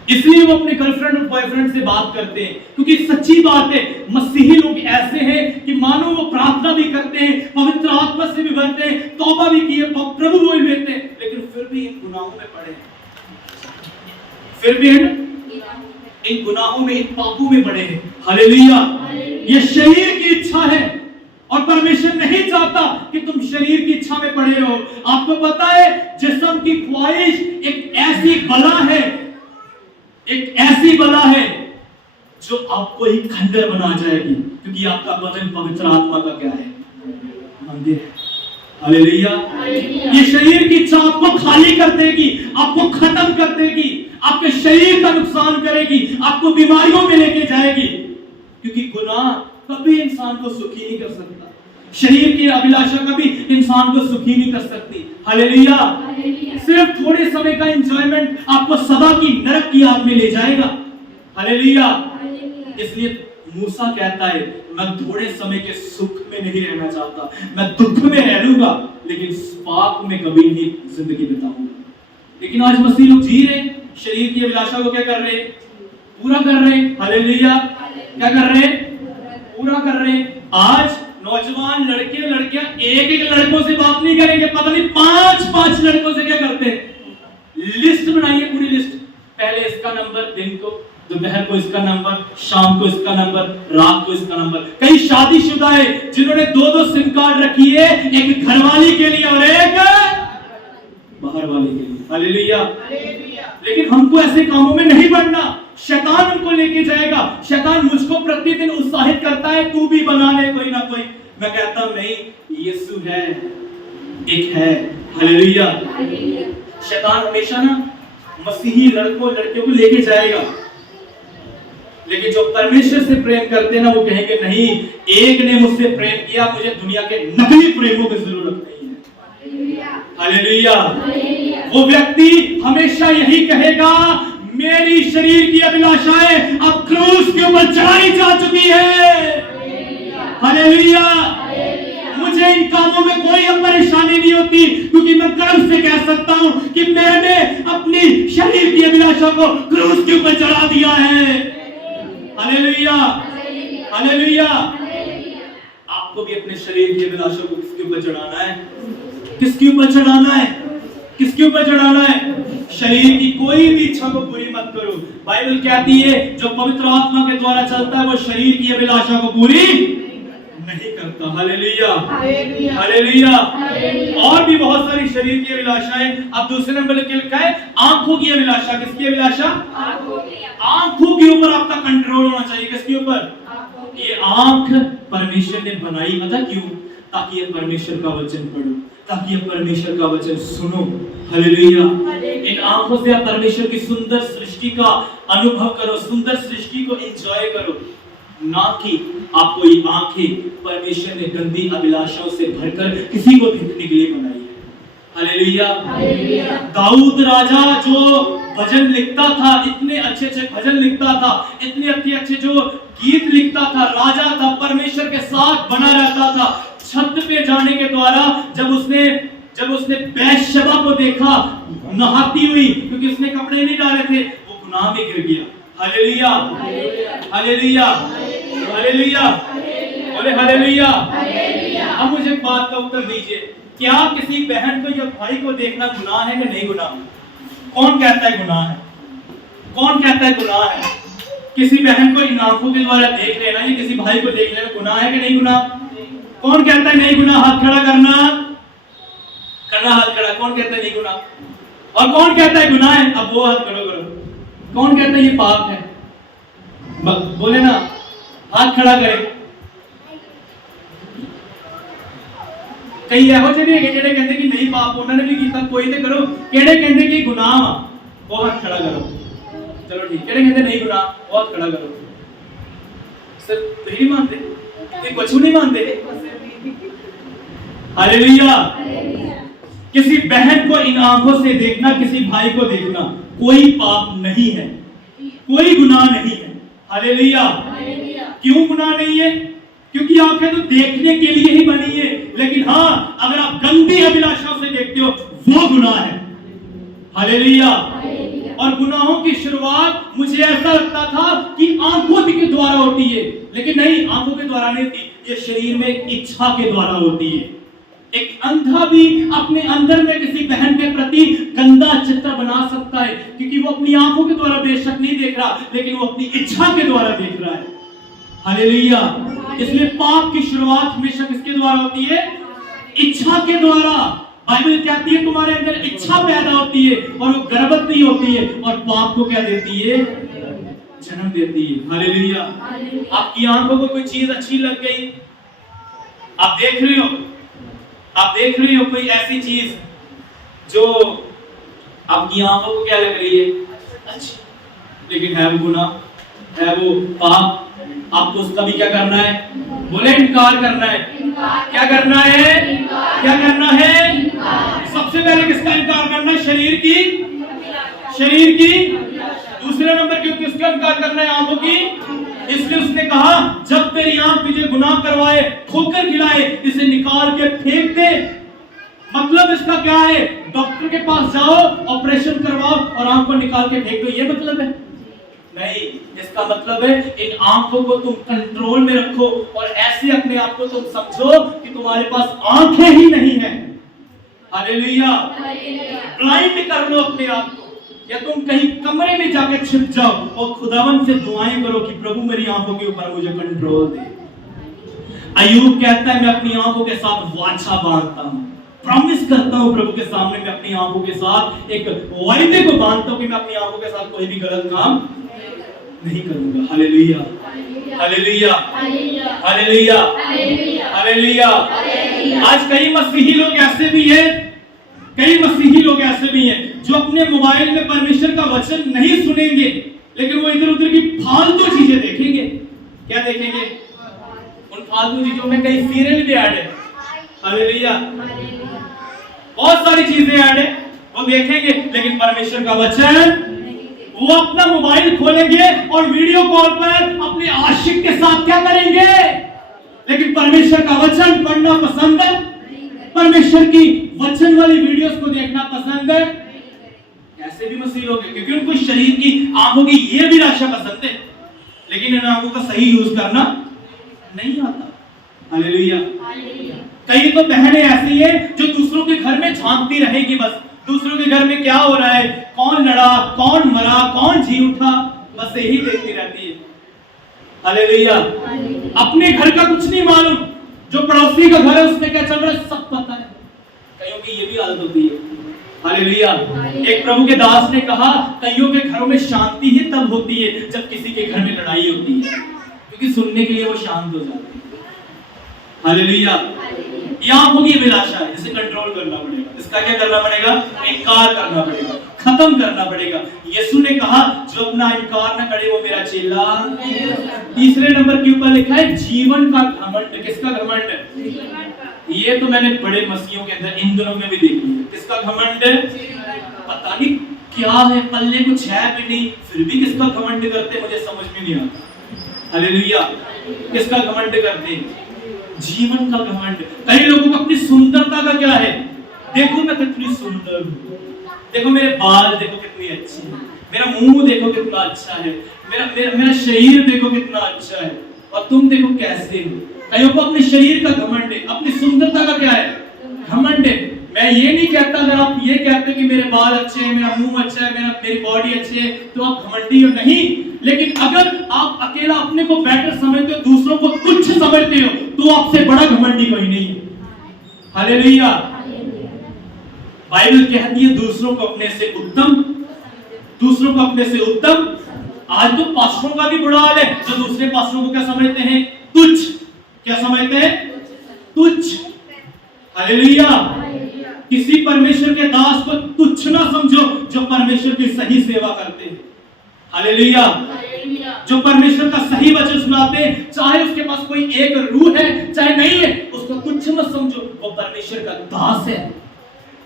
इसलिए वो अपने गर्लफ्रेंड और बॉयफ्रेंड से बात करते हैं, क्योंकि सच्ची बात है, मसीही लोग ऐसे हैं कि मानो वो प्रार्थना भी करते हैं, पवित्र आत्मा से भी भरते हैं, तौबा भी किए, प्रभु को भी लेते हैं, लेकिन फिर भी इन गुनाहों में पड़े हैं। फिर भी इन गुनाहों में, इन पापों में पड़े हैं। हालेलुया। ये शरीर की इच्छा है, और परमेश्वर नहीं चाहता कि तुम शरीर की इच्छा में पड़े रहो। आपको पता है, जिस्म की ख्वाहिश एक ऐसी बला है, एक ऐसी बला है जो आपको ही खंडर बना जाएगी, क्योंकि आपका बदन पवित्र आत्मा का क्या है? मंदिर है। हालेलुया। ये शरीर की इच्छा आपको खाली कर देगी, आपको खत्म कर देगी, आपके शरीर का नुकसान करेगी, आपको बीमारियों में लेके जाएगी, क्योंकि गुनाह कभी इंसान को सुखी नहीं कर सकता। शरीर की अभिलाषा कभी इंसान को सुखी नहीं कर सकती। हालेलुया। सिर्फ थोड़े समय का एंजॉयमेंट आपको सदा की नरक की आग में ले जाएगा। हालेलुया। इसलिए मूसा कहता है, मैं थोड़े समय के सुख में नहीं रहना चाहता, मैं दुख में रह लूंगा, लेकिन पाप में कभी नहीं जिंदगी बिताऊंगा। लेकिन आज मसीह लोग जी रहे, शरीर की अभिलाषा को क्या कर रहे हैं? पूरा कर रहे हैं। हालेलुया। क्या कर रहे हैं? पूरा कर रहे हैं। आज नौजवान लड़के लड़कियां एक एक लड़कों से बात नहीं करेंगे, पता नहीं 5-5 लड़कों से क्या करते हैं? लिस्ट बनाइए, पूरी लिस्ट। पहले इसका नंबर, दिन को, दोपहर को इसका नंबर, शाम को इसका नंबर, रात को इसका नंबर। कई शादीशुदा है जिन्होंने 2-2 सिम कार्ड रखी है, एक घरवाली के लिए और एक बाहर वाले के लिए। हालेलुया। लेकिन हमको ऐसे कामों में नहीं बढ़ना। शैतान हमको लेके जाएगा। शैतान मुझको प्रतिदिन उत्साहित करता है, तू भी बना ले कोई ना कोई। मैं कहता हूं नहीं, यीशु है, एक है। हालेलुया। शैतान हमेशा ना मसीही लड़कों लड़कियों को लेके जाएगा, लेकिन जो परमेश्वर से प्रेम करते हैं ना, वो कहेंगे नहीं, एक ने मुझसे प्रेम किया, मुझे दुनिया के नकली प्रेमों की जरूरत नहीं है। हालेलुया। वो व्यक्ति हमेशा यही कहेगा, मेरी शरीर की अभिलाषाएं अब क्रूस के ऊपर चढ़ाई जा चुकी है। हालेलुया। मुझे इन कामों में कोई अब परेशानी नहीं होती, क्योंकि मैं गर्व से कह सकता हूं कि मैंने अपनी शरीर की अभिलाषा को क्रूस के ऊपर चढ़ा दिया है। हालेलुया। हालेलुया। आपको भी अपने शरीर की अभिलाषा को किसके ऊपर चढ़ाना है? किसके ऊपर चढ़ाना है? किसके ऊपर चढ़ाना है? शरीर की कोई भी इच्छा को पूरी मत करो। बाइबल कहती है, जो पवित्र आत्मा के द्वारा चलता है वो शरीर की अभिलाषा को पूरी नहीं करता। हालेलुया। हालेलुया। और भी बहुत सारी शरीर की अभिलाषाएं। अब दूसरे नंबर पे लिखा है आंखों की अभिलाषा। किसकी अभिलाषा? आंखों के ऊपर आपका कंट्रोल होना चाहिए। किसके ऊपर? ये आंख परमेश्वर ने बनाई, पता क्यों? ताकि ये परमेश्वर का वचन पढ़ो, ताकि ये परमेश्वर का वचन सुनो। हालेलुया। इन आंखों से आप परमेश्वर की सुंदर सृष्टि का अनुभव करो, सुंदर सृष्टि को एंजॉय करो, ना कि आपको ये आंखें परमेश्वर ने गंदी अभिलाषाओं से भरकर किसी को देखने के लिए बनाई है। हालेलुया। दाऊद राजा जो भजन लिखता था, इतने अच्छे अच्छे भजन लिखता था, इतने अच्छे जो गीत लिखता था, राजा था, परमेश्वर के साथ बना रहता था। छत पे जाने के द्वारा जब उसने बैशबा को देखा नहाती हुई, क्योंकि उसने कपड़े नहीं डाले थे, वो गुनाह में गिर गया। हालेलुया। हालेलुया। हालेलुया। बोले हालेलुया। अब मुझे एक बात का उत्तर दीजिए, क्या किसी बहन को या भाई को देखना गुनाह है कि नहीं गुनाह? कौन कहता है गुनाह है? कौन कहता है गुनाह है? किसी बहन को इन आंखों के द्वारा देख लेना या किसी भाई को देख लेना गुनाह है कि नहीं गुनाह? कौन कहता है नहीं गुनाह? हाथ खड़ा करना, हाथ खड़ा। कौन कहता है नहीं गुनाह? और कौन कहता है गुनाह है? अब वो हाथ खड़ा करो। कौन कहता है ये पाप है? बोले ना, हाथ खड़ा करें। कई ਇਹੋ ਜਿਹੇ ਵੀ ਹੈਗੇ ਜਿਹੜੇ ਕਹਿੰਦੇ ਕਿ ਨਹੀਂ ਪਾਪ ਉਹਨਾਂ ਨੇ ਵੀ ਕੀਤਾ, ਕੋਈ ਤੇ ਕਰੋ। ਕਿਹੜੇ ਕਹਿੰਦੇ ਕਿ ਗੁਨਾਹ ਆ, ਉਹ ਹੱਥ ਖੜਾ ਕਰੋ। ਚਲੋ ਠੀਕ। ਕਿਹੜੇ ਕਹਿੰਦੇ नहीं गुनाह, वो हाथ खड़ा करो। सिर्फ नहीं मानते, ये कुछ नहीं मानते। हालेलुया। किसी बहन को इन आंखों से देखना, किसी भाई को देखना कोई पाप नहीं है, कोई गुनाह नहीं है। हालेलुया। क्यों गुनाह नहीं है? क्योंकि आंखें तो देखने के लिए ही बनी है, लेकिन हाँ, अगर आप गंदी अभिलाषा से देखते हो वो गुनाह है। हालेलुया। और गुनाहों की शुरुआत मुझे ऐसा लगता था कि आंखों के द्वारा होती है, लेकिन नहीं, आंखों के द्वारा नहीं होती, ये शरीर में एक इच्छा के द्वारा होती है। एक अंधा भी अपने अंदर में किसी बहन के प्रति गंदा चित्र बना सकता है, क्योंकि वो अपनी आंखों के द्वारा बेशक नहीं देख रहा, लेकिन वो अपनी इच्छा के द्वारा देख रहा है। हालेलुया। इसलिए पाप की शुरुआत हमेशा किसके द्वारा होती है? इच्छा के द्वारा। बाइबल कहती है तुम्हारे अंदर इच्छा पैदा होती है और वो गर्भवती होती है और पाप को क्या देती है? जन्म देती है। हालेलुया। आपकी आंखों को कोई चीज अच्छी लग गई, आप देख रहे हो, आप देख रहे हो कोई ऐसी चीज जो आपकी आंखों को क्या लग रही है अच्छी, लेकिन है वो गुनाह, है वो पाप, आपको उसका भी क्या करना है? बोले इनकार करना है। क्या करना है? क्या करना है? सबसे पहले किसका इनकार करना है? शरीर की। दूसरे नंबर क्यों किसका इनकार करना है? आंखों की। इसलिए उसने कहा जब तेरी आंख तुझे गुनाह करवाए, ठोकर खिलाए, इसे निकाल के फेंक दे। मतलब इसका क्या है? डॉक्टर के पास जाओ, ऑपरेशन करवाओ और आंख को निकाल के फेंक दो, ये मतलब है? नहीं, इसका मतलब है इन आंखों को तुम कंट्रोल में रखो और ऐसे अपने आप को तुम समझो कि तुम्हारे पास आंखें ही नहीं है। हालेलुया। ब्लाइंड कर लो अपने आप को, या तुम कहीं कमरे में जाकर छिप जाओ और खुदावन से दुआएं करो कि प्रभु मेरी आंखों के ऊपर मुझे कंट्रोल दे। अय्यूब कहता है मैं अपनी आंखों के साथ वाचा बांधता हूं, प्रॉमिस करता हूं प्रभु के सामने, मैं अपनी आंखों के साथ एक वायदे को बांधता हूं कि मैं अपनी आंखों के साथ कोई भी गलत काम नहीं करूंगा। Hallelujah, hallelujah, hallelujah, hallelujah. आज कई मसीही लोग ऐसे भी हैं, जो अपने मोबाइल में परमेश्वर का वचन नहीं सुनेंगे, लेकिन वो इधर उधर की फालतू चीजें देखेंगे। क्या देखेंगे? उन फालतू चीजों में कई सीरियल भी ऐड है। हालेलुया, बहुत सारी चीजें ऐड है, वो देखेंगे, लेकिन परमेश्वर का वचन वो अपना मोबाइल खोलेंगे और वीडियो कॉल पर अपने आशिक के साथ क्या करेंगे? लेकिन परमेश्वर का वचन पढ़ना पसंद है, परमेश्वर की वचन वाली वीडियोस को देखना पसंद है। ऐसे भी मसीह लोग हैं, क्योंकि उनको शरीर की आंखों की ये भी राशा पसंद है, लेकिन इन आंखों का सही यूज करना नहीं आता। हालेलुया। कई तो बहनें ऐसी हैं जो दूसरों के घर में झांकती रहेगी, बस दूसरों के घर में क्या हो रहा है, कौन लड़ा, कौन मरा, कौन जी उठा, बस यही देखती रहती है। हालेलुया। अपने घर का कुछ नहीं मालूम, जो पड़ोसी का घर है उसमें क्या चल रहा है सब पता है। कईयों की ये भी आदत होती है। हालेलुया। एक प्रभु के दास ने कहा कईयों के घरों में शांति ही तब होती है जब किसी के घर में लड़ाई होती है, क्योंकि सुनने के लिए वो शांत हो जाते हैं। हालेलुया। यहाँ होगी अभिलाषा है, इसे कंट्रोल करना पड़ेगा। इसका क्या करना पड़ेगा? इनकार करना पड़ेगा, खत्म करना पड़ेगा। यीशु ने कहा जो अपना इनकार न करे वो मेरा चेला। तीसरे नंबर के ऊपर लिखा है जीवन का घमंड। किसका घमंड? ये तो मैंने बड़े मसीहों के अंदर इन दिनों में भी देख लिया। किसका घमंड? पता नहीं क्या है, पल्ले कुछ है भी नहीं, फिर भी किसका घमंड करते मुझे समझ में नहीं आता। हालेलुया। किसका घमंड करते? जीवन का घमंड। कई लोगों को अपनी सुंदरता का क्या है, देखो मैं कितनी सुंदर हूँ, देखो मेरे बाल देखो कितनी अच्छी है, मेरा मुंह देखो कितना अच्छा है, मेरा शरीर देखो कितना अच्छा है, और तुम देखो कैसे हो। कईयों को अपने शरीर का घमंड है, अपनी सुंदरता का क्या है? घमंड है। मैं ये नहीं कहता अगर आप ये कहते हो कि मेरे बाल अच्छे हैं, मेरा मुंह अच्छा है, मेरी बॉडी अच्छी है, तो आप घमंडी हो, नहीं। लेकिन अगर आप अकेला अपने को बेटर समझते हो, दूसरों को तुच्छ समझते हो, तो आपसे बड़ा घमंडी कोई नहीं है। हालेलुया। बाइबल कहती है दूसरों को अपने से उत्तम। आज तो पास्टरों का भी बुरा हाल है, जो दूसरे पास्टरों को क्या समझते हैं? तुच्छ। क्या समझते हैं? तुच्छ। हालेलुया। किसी परमेश्वर के दास को तुच्छ ना समझो जो परमेश्वर की सही सेवा करते हैं। हालेलुया। जो परमेश्वर का सही वचन सुनाते हैं, चाहे उसके पास कोई एक रूह है चाहे नहीं है, उसको तुच्छ मत समझो, वो परमेश्वर का दास है।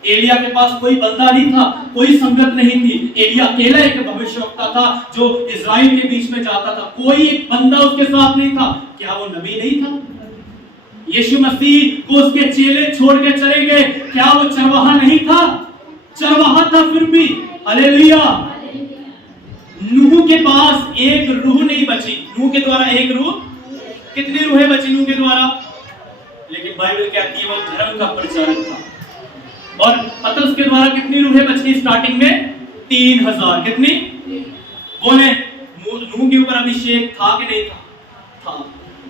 एलिया के पास कोई बंदा नहीं था, कोई संगत नहीं थी। एलिया अकेला एक भविष्यवक्ता था जो इस्राएल के बीच में जाता था, कोई एक बंदा उसके साथ नहीं था। क्या वो नबी नहीं था? यीशु मसीह को उसके चेले छोड़ के चले गए, क्या वो चरवाहा नहीं था? चरवाहा था फिर भी। हालेलुया। नूह के पास एक रूह नहीं बची, नूह के द्वारा एक रूह, कितनी रूहें बची नूह के द्वारा? लेकिन बाइबल कहती है वो धर्म का प्रचारक था। और पतरस के द्वारा कितनी रूहें बची स्टार्टिंग में? 3000। कितनी? बोले नूह के ऊपर अभिषेक था कि नहीं था?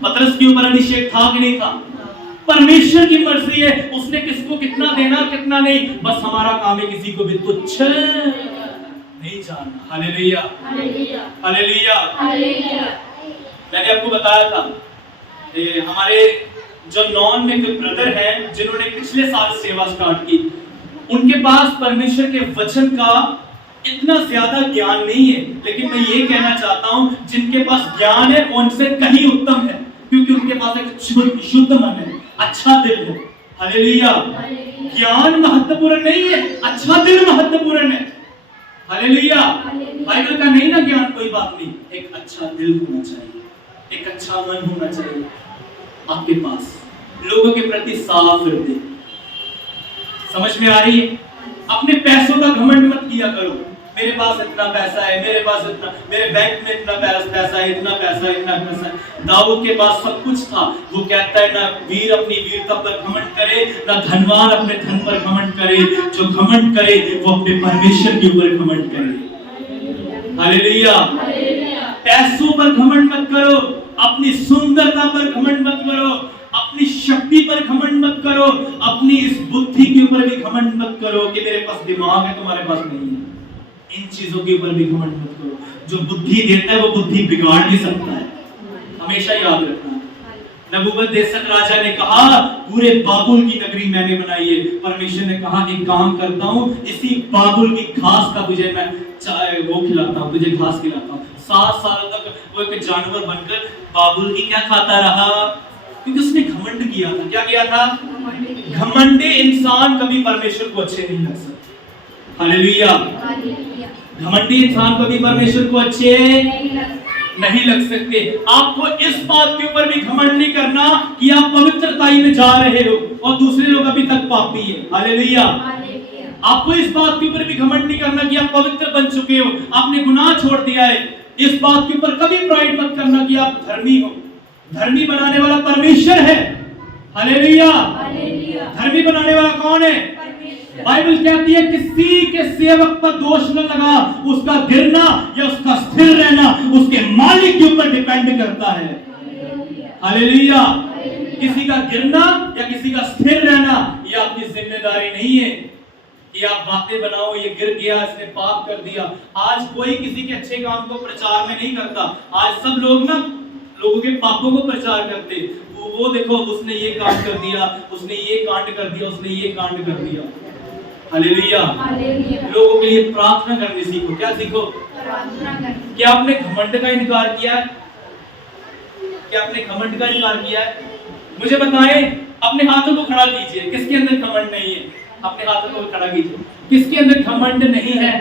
पतरस के ऊपर अभिषेक था कि नहीं था? परमेश्वर की मर्जी है, उसने किसको कितना देना कितना नहीं, बस हमारा काम है किसी को भी तुच्छ नहीं जानना। Hallelujah, hallelujah. मैंने आपको बताया था हमारे जो नॉन में कोई ब्रदर हैं जिन्होंने पिछले साल सेवा स्टार्ट की, उनके पास परमेश्वर के वचन का इतना ज्यादा ज्ञान नहीं है, लेकिन मैं ये कहना चाहता हूं जिनके पास ज्ञान है वो उनसे कहीं उत्तम है, क्योंकि उनके पास एक शुद्ध मन है, अच्छा दिल है। हालेलुया। ज्ञान महत्वपूर्ण नहीं है, अच्छा दिल महत्वपूर्ण है। हालेलुया। बाइबल का नहीं ना ज्ञान कोई बात नहीं, एक अच्छा दिल होना चाहिए, एक अच्छा मन होना चाहिए आपके पास, लोगों के प्रति साफ हृदय। समझ में आ रही है? अपने पैसों का घमंड मत किया करो, मेरे पास इतना पैसा है, मेरे पास इतना, मेरे बैंक में इतना पैसा है, इतना पैसा है, इतना पैसा है। दाऊद के पास सब कुछ था, वो कहता है ना वीर अपनी वीरता पर घमंड करे, ना धनवान अपने धन पर घमंड करे, जो घमंड करे वो अपने परमेश्वर के ऊपर घमंड करे। हालेलुया। पैसों पर घमंड मत करो, अपनी सुंदरता पर घमंड मत करो, अपनी शक्ति पर घमंड मत करो, अपनी इस बुद्धि के ऊपर भी घमंड मत करो कि मेरे पास दिमाग है तुम्हारे पास नहीं है। इन चीजों के ऊपर भी घमंड मत करो। जो बुद्धि देता है वो बुद्धि बिगाड़ भी सकता है, हमेशा याद रखना। नबूवतनेस्सर राजा ने कहा पूरे बाबुल की नगरी मैंने बनाई है। परमेश्वर ने कहा एक काम करता हूँ, इसी बाबुल की घास का तुझे मैं वो खिलाता हूँ, तुझे घास खिलाता हूँ। 7 सालों तक वो एक जानवर बनकर बाबुल की क्या खाता रहा, क्योंकि उसने घमंड किया था। क्या किया था? घमंडी इंसान कभी परमेश्वर को अच्छे नहीं लग सकते। हालेलुया। घमंडी इंसान कभी परमेश्वर को अच्छे नहीं लग सकते। आपको इस बात के ऊपर भी घमंड नहीं करना कि आप पवित्रताई में जा रहे हो और दूसरे लोग अभी तक पापी है। हालेलुया। आपको इस बात के ऊपर भी घमंड नहीं करना कि आप पवित्र बन चुके हो, आपने गुनाह छोड़ दिया है। इस बात के ऊपर कभी प्राइड मत करना कि आप धर्मी हो। धर्मी बनाने वाला परमेश्वर है। हालेलुया। धर्मी बनाने वाला कौन है? बाइबल कहती है किसी के सेवक पर दोष न लगा, उसका गिरना या उसका स्थिर रहना उसके मालिक के ऊपर डिपेंड करता है। हालेलुया। किसी का गिरना या किसी का स्थिर रहना ये आपकी जिम्मेदारी नहीं है कि आप बातें बनाओ, ये गिर गया, इसने पाप कर दिया। आज कोई किसी के अच्छे काम को प्रचार में नहीं करता। आज सब लोग ना लोगों के पापों को प्रचार करते। वो देखो उसने ये काम कर दिया, उसने ये कांड कर दिया, उसने ये कांड कर दिया। हालेलुया। लोगों के लिए प्रार्थना करने सीखो। क्या सीखो? क्या आपने घमंड का इनकार किया है? क्या आपने घमंड का इनकार किया है? मुझे बताएं, अपने हाथों को खड़ा कीजिए, किसके अंदर घमंड नहीं है? अपने हाथों को खड़ा कीजिए, किसके अंदर घमंड नहीं है?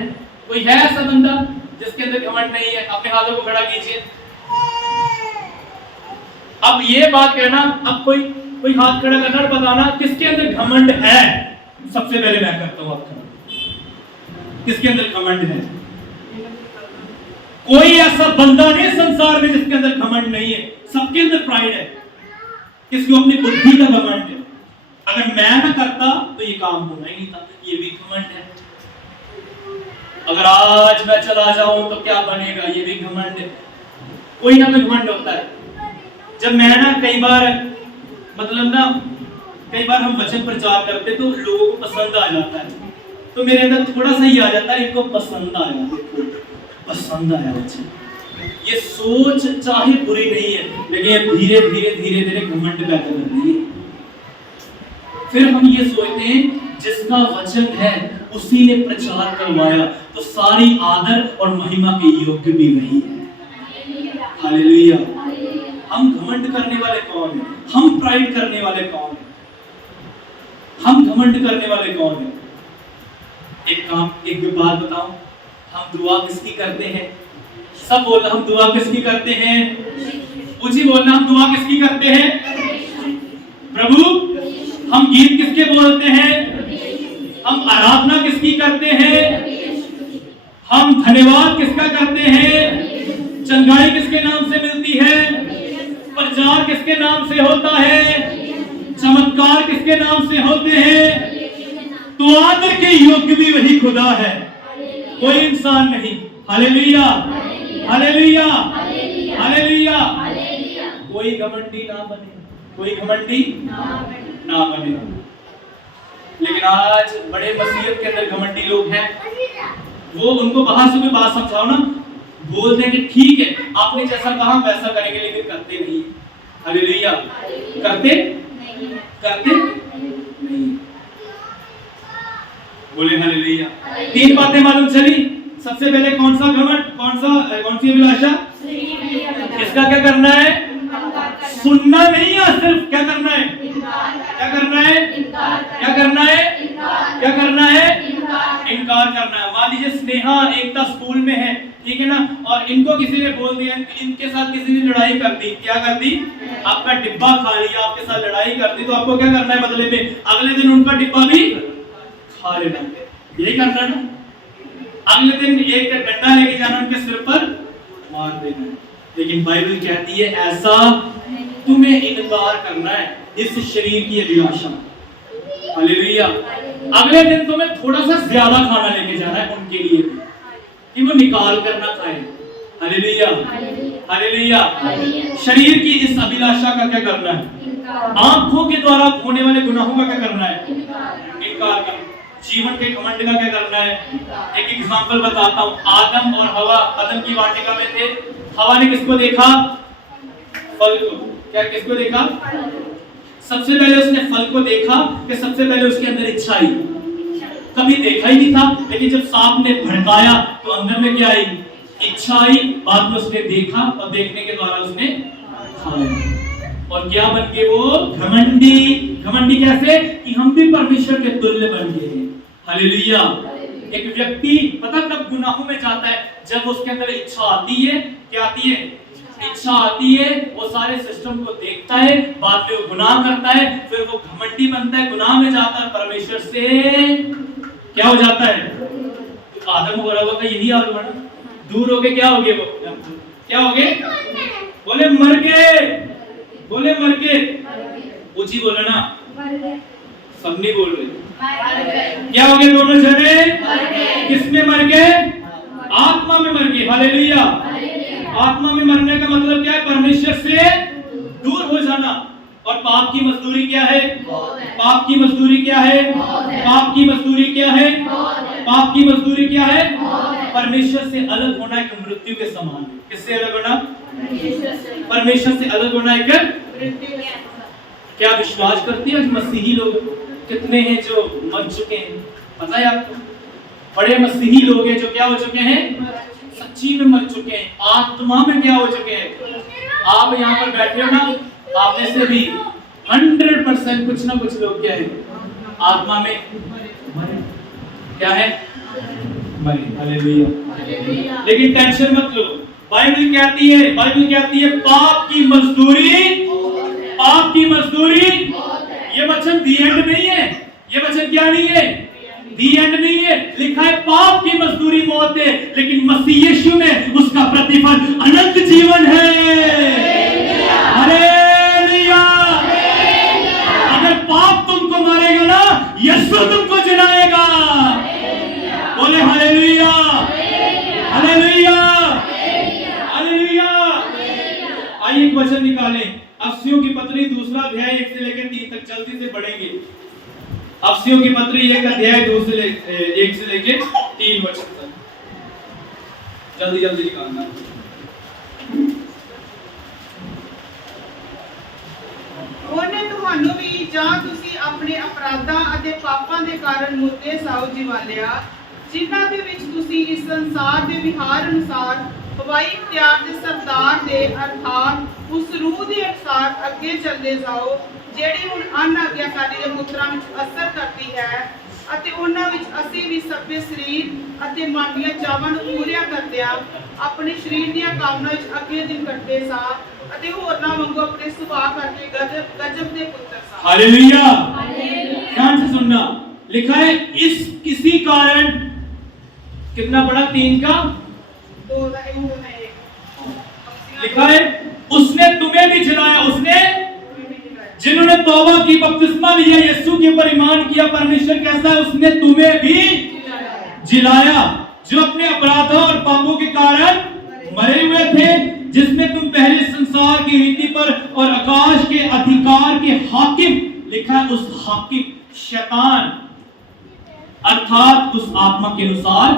कोई है ऐसा बंदा जिसके अंदर घमंड नहीं है? अपने हाथों को खड़ा कीजिए। अब ये बात कहना, अब कोई हाथ खड़ा करना और बताना किसके अंदर घमंड है। सबसे पहले मैं करता हूं, आपका किसके अंदर घमंड है? कोई ऐसा बंदा नहीं संसार में जिसके अंदर घमंड नहीं है। सबके अंदर प्राइड है, किसको अपनी बुद्धि का घमंड है। अगर मैं ना करता तो ये काम होना ही नहीं था, ये भी घमंड है। अगर आज मैं चला जाऊं तो क्या बनेगा, ये भी घमंड है। कोई ना कोई घमंड होता है। जब मैं ना कई बार हम वचन प्रचार करते तो लोगों को पसंद आ जाता है, तो मेरे अंदर थोड़ा सा ही आ जाता है, इनको पसंद आया, पसंद आया वचन। ये सोच चाहे बुरी नहीं है, लेकिन धीरे धीरे घमंड पैदा कर रही है। फिर हम ये सोचते हैं जिसका वचन है उसी ने प्रचार करवाया, तो सारी आदर और महिमा के योग्य भी वही है। हालेलुया। हम घमंड करने वाले कौन हैं? हम प्राइड करने वाले कौन हैं? हम घमंड करने वाले कौन हैं? एक बात बताऊं, हम दुआ किसकी करते हैं? सब बोलना, हम दुआ किसकी करते हैं? ऊंची बोलना, हम दुआ किसकी करते हैं? प्रभु। हम गीत किसके बोलते हैं? हम आराधना किसकी करते हैं? हम धन्यवाद किसका करते हैं? चंगाई किसके नाम से मिलती है? प्रचार किसके नाम से होता है? चमत्कार किसके नाम से होते हैं? तो आदर के योग्य भी वही खुदा है, कोई इंसान नहीं। हालेलुया। हालेलुया। हालेलुया। कोई घमंडी ना बने, कोई घमंडी ना बने। लेकिन आज बड़े मसीहत के अंदर घमंडी लोग हैं, वो उनको बाहर से कोई बात समझाओ ना, बोलते हैं कि ठीक है आपने जैसा कहा वैसा करेंगे, लेकिन करते नहीं। हालेलुया। करते करते नहीं। बोले हालेलुया। 3 बातें मालूम चली। सबसे पहले कौन सा घमंड, कौन सी अभिलाषा? इसका क्या करना है? सुनना नहीं है, सिर्फ क्या करना है? क्या करना है? क्या करना है? क्या करना है? इनकार करना है। मान लीजिए स्नेहा एकता स्कूल में है, ठीक है ना, और इनको किसी ने बोल दिया, इनके साथ किसी ने लड़ाई कर दी। क्या कर दी? आपका डिब्बा खा लिया, आपके साथ लड़ाई कर दी, तो आपको क्या करना है बदले में? अगले दिन उनका डिब्बा भी खा लेना। यही करना है ना। अगले दिन एक डंडा लेके जाना, उनके सिर पर मार देना। लेकिन बाइबल कहती है ऐसा तुम्हें इनकार करना है इस शरीर की अभिलाषा। हालेलुया। अगले दिन तुम्हें थोड़ा सा ज्यादा खाना लेके जाना है उनके लिए कि वो निकाल कर ना खाए। Hallelujah, hallelujah. शरीर की इस अभिलाषा का क्या करना है? आंखों के द्वारा होने वाले गुनाहों का क्या करना है? इनकार करना। जीवन के घमंड का क्या करना है? एक एग्जांपल बताता हूं। आदम और हवा अदन की वाटिका में थे। हवा ने किसको देखा? फल को। क्या किसको देखा? सबसे पहले उसने फल को देखा कि सबसे पहले उसके अंदर इच्छा आई। कभी देखा ही नहीं था, लेकिन जब सांप ने भड़काया तो अंदर में क्या आई? इच्छा आई। बाद में उसने देखा और देखने के द्वारा उसने खाया। और क्या बन के वो? घमंडी। घमंडी कैसे? कि हम भी परमेश्वर के तुल्य बन गए हैं। हालेलुया। एक व्यक्ति पता कब गुनाहों में जाता है? जब उसके अंदर इच्छा आती है। क्या आती है? इच्छा आती है। वो सारे सिस्टम को देखता है, बाद में वो गुनाह करता है, फिर वो घमंडी बनता है, गुनाह में जाता है, परमेश्वर से क्या हो जाता है? आदम और हवा का यही हाल हुआ ना। दूर हो गए, क्या हो गए? वो क्या हो गए? बोले मर गए। बोले मर गए। ऊंची बोलो ना। सब नहीं बोल रहे। क्या हो गए दोनों जने? किसमें मर गए? आत्मा में मर गए। हालेलुया। आत्मा में मरने का मतलब क्या है? परमेश्वर से दूर हो जाना। और पाप की मजदूरी क्या है? पाप की मजदूरी क्या है? पाप की मजदूरी क्या है? पाप की मजदूरी क्या है? परमेश्वर से अलग होना एक मृत्यु के समान है। किससे अलग होना? परमेश्वर से अलग होना एक मृत्यु। क्या विश्वास करते हैं मसीही लोग कितने हैं जो मर चुके हैं? पता है आपको? बड़े मसीही लोग हैं जो क्या हो चुके हैं? सच्ची में मर चुके हैं, आत्मा में क्या हो चुके हैं? आप यहाँ पर बैठे हो ना, आप में से भी 100% कुछ ना कुछ लोग क्या है? आत्मा में मरे। क्या है? मरे। हालेलुया। लेकिन टेंशन मत लो। बाइबल कहती है पाप की मजदूरी। ये वचन दी एंड नहीं है। ये वचन क्या नहीं है? दी एंड नहीं है। लिखा है पाप की मजदूरी मौत है, लेकिन मसीह यीशु में उसका प्रतिफल अनंत जीवन है। हालेलुया। अगर पाप तुमको मारेगा ना, यीशु तुमको जिलाएगा। बोले हालेलुया, हालेलुया, हालेलुया। आइए एक वचन निकालें। अफ्सियों की पत्री 2 अध्याय 1 से लेकर 3 तक जल्दी से पढ़ेंगे। अफ्सियों की पत्री 1 अध्याय 1 से लेकर 3 वचन तक जल्दी जल्दी निकालना। ਉਹਨੇ ਤੁਹਾਨੂੰ ਵੀ ਜਾਂ ਤੁਸੀਂ ਆਪਣੇ ਅਪਰਾਧਾਂ ਅਤੇ ਪਾਪਾਂ ਦੇ ਕਾਰਨ ਮੁਰਦੇ ਸਾਓ ਜਿਵਾਲਿਆ, ਜਿਨ੍ਹਾਂ ਦੇ ਵਿੱਚ ਤੁਸੀਂ ਇਸ ਸੰਸਾਰ ਦੇ ਵਿਹਾਰ ਅਨੁਸਾਰ ਹਵਾਈ ਇਖਤਿਆਰ ਦੇ ਸਰਦਾਰ ਦੇ ਅਰਥਾਤ ਉਸ ਰੂਹ ਦੇ ਅਨੁਸਾਰ ਅੱਗੇ ਚੱਲਦੇ ਜਾਓ, ਜਿਹੜੀ ਹੁਣ ਅਨਾਗਿਆਕਾਰੀ ਦੇ ਪੁੱਤਰਾਂ ਵਿੱਚ ਅਸਰ ਕਰਦੀ ਹੈ, ਅਤੇ ਉਹਨਾਂ ਵਿੱਚ ਅਸੀਂ ਵੀ ਸਭੇ ਸਰੀਰ ਅਤੇ ਮਨ ਦੀਆਂ ਚਾਵਾਂ ਨੂੰ ਪੂਰੀਆਂ ਕਰਦਿਆਂ ਆਪਣੇ ਸਰੀਰ ਦੀਆਂ ਕਾਮਨਾ ਵਿੱਚ ਅੱਗੇ ਦਿਨ ਕੱਟਦੇ ਸਾਂ ਅਤੇ ਹੋਰਨਾਂ ਵਾਂਗੂ ਆਪਣੇ ਸੁਭਾਅ ਕਰਕੇ गजब के पुत्र सा। हालेलुया। ध्यान से सुनना। लिखा है इस किसी कारण, कितना पढ़ा? 3 का 2 लिखा है उसने तुम्हें भी जिलाया। उसने जिन्होंने तौबा की, बपतिस्मा लिया, यीशु के ऊपर ईमान किया, परमेश्वर कैसा है? उसने तुम्हें भी जिलाया, जो अपने अपराधों और पापों के कारण मरे हुए थे, जिसमें तुम पहले संसार की रीति पर और आकाश के अधिकार के हाकिम, लिखा है उस हाकिम शैतान अर्थात उस आत्मा के अनुसार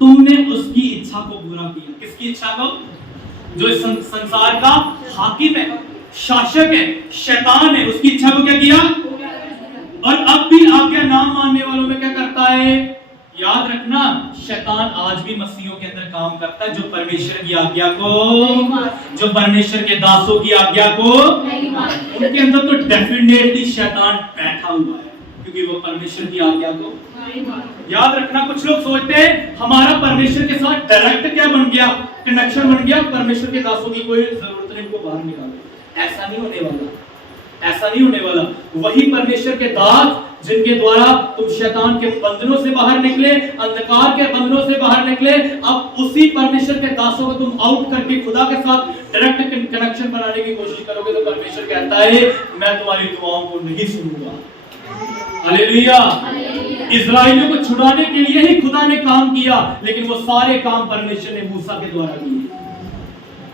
तुमने उसकी इच्छा को पूरा किया। किसकी इच्छा को? जो इस संसार का हाकिम है। शासक है, शैतान है, उसकी इच्छा को क्या किया, और अब भी आज्ञा ना मानने वालों में क्या करता है। याद रखना, शैतान आज भी मसीहों के अंदर काम करता है, जो परमेश्वर की आज्ञा को, जो परमेश्वर के दासों की आज्ञा को, उनके अंदर तो डेफिनेटली शैतान बैठा हुआ है, क्योंकि वो परमेश्वर की आज्ञा को। याद रखना, कुछ लोग सोचते हैं हमारा परमेश्वर के साथ डायरेक्ट क्या बन गया, कनेक्शन बन गया, परमेश्वर के दासों की कोई जरूरत नहीं इनको बाहर निकालो। ऐसा नहीं होने वाला, ऐसा नहीं होने वाला। वही परमेश्वर के दास जिनके द्वारा तुम शैतान के बंधनों से बाहर निकले, अंधकार के बंधनों से बाहर निकले, अब उसी परमेश्वर के दासों को तुम आउट करके खुदा के साथ डायरेक्ट कनेक्शन बनाने की कोशिश करोगे, तो परमेश्वर कहता है मैं तुम्हारी दुआओं को नहीं सुनूंगा। हालेलुया। इस्राएलियों को छुड़ाने के लिए ही खुदा ने काम किया, लेकिन वो सारे काम परमेश्वर ने मूसा के द्वारा किए।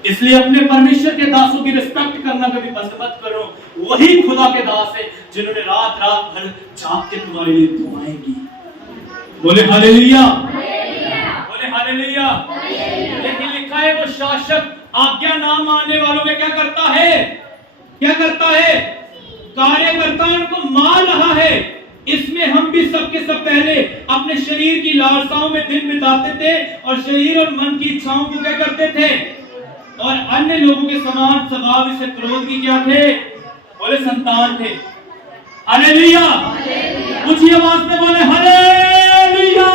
इसलिए अपने परमेश्वर के दासों की रिस्पेक्ट करना कभी बंद मत करो। वही खुदा के दास है जिन्होंने रात रात भर जाग के तुम्हारे लिए दुआएं की। बोले हालेलुया, बोले हालेलुया। लेकिन लिखा है वो शासक आज्ञा ना मानने वालों में क्या करता है, क्या करता है, कार्यकर्ता उनको मार रहा है। इसमें हम भी सबके सब पहले अपने शरीर की लालसाओं में दिन बिताते थे और शरीर और मन की इच्छाओं को क्या करते थे, और अन्य लोगों के समान स्वभाव से क्रोध की क्या थे, बोले संतान थे। हालेलुया, ऊंची आवाज में बोले हालेलुया,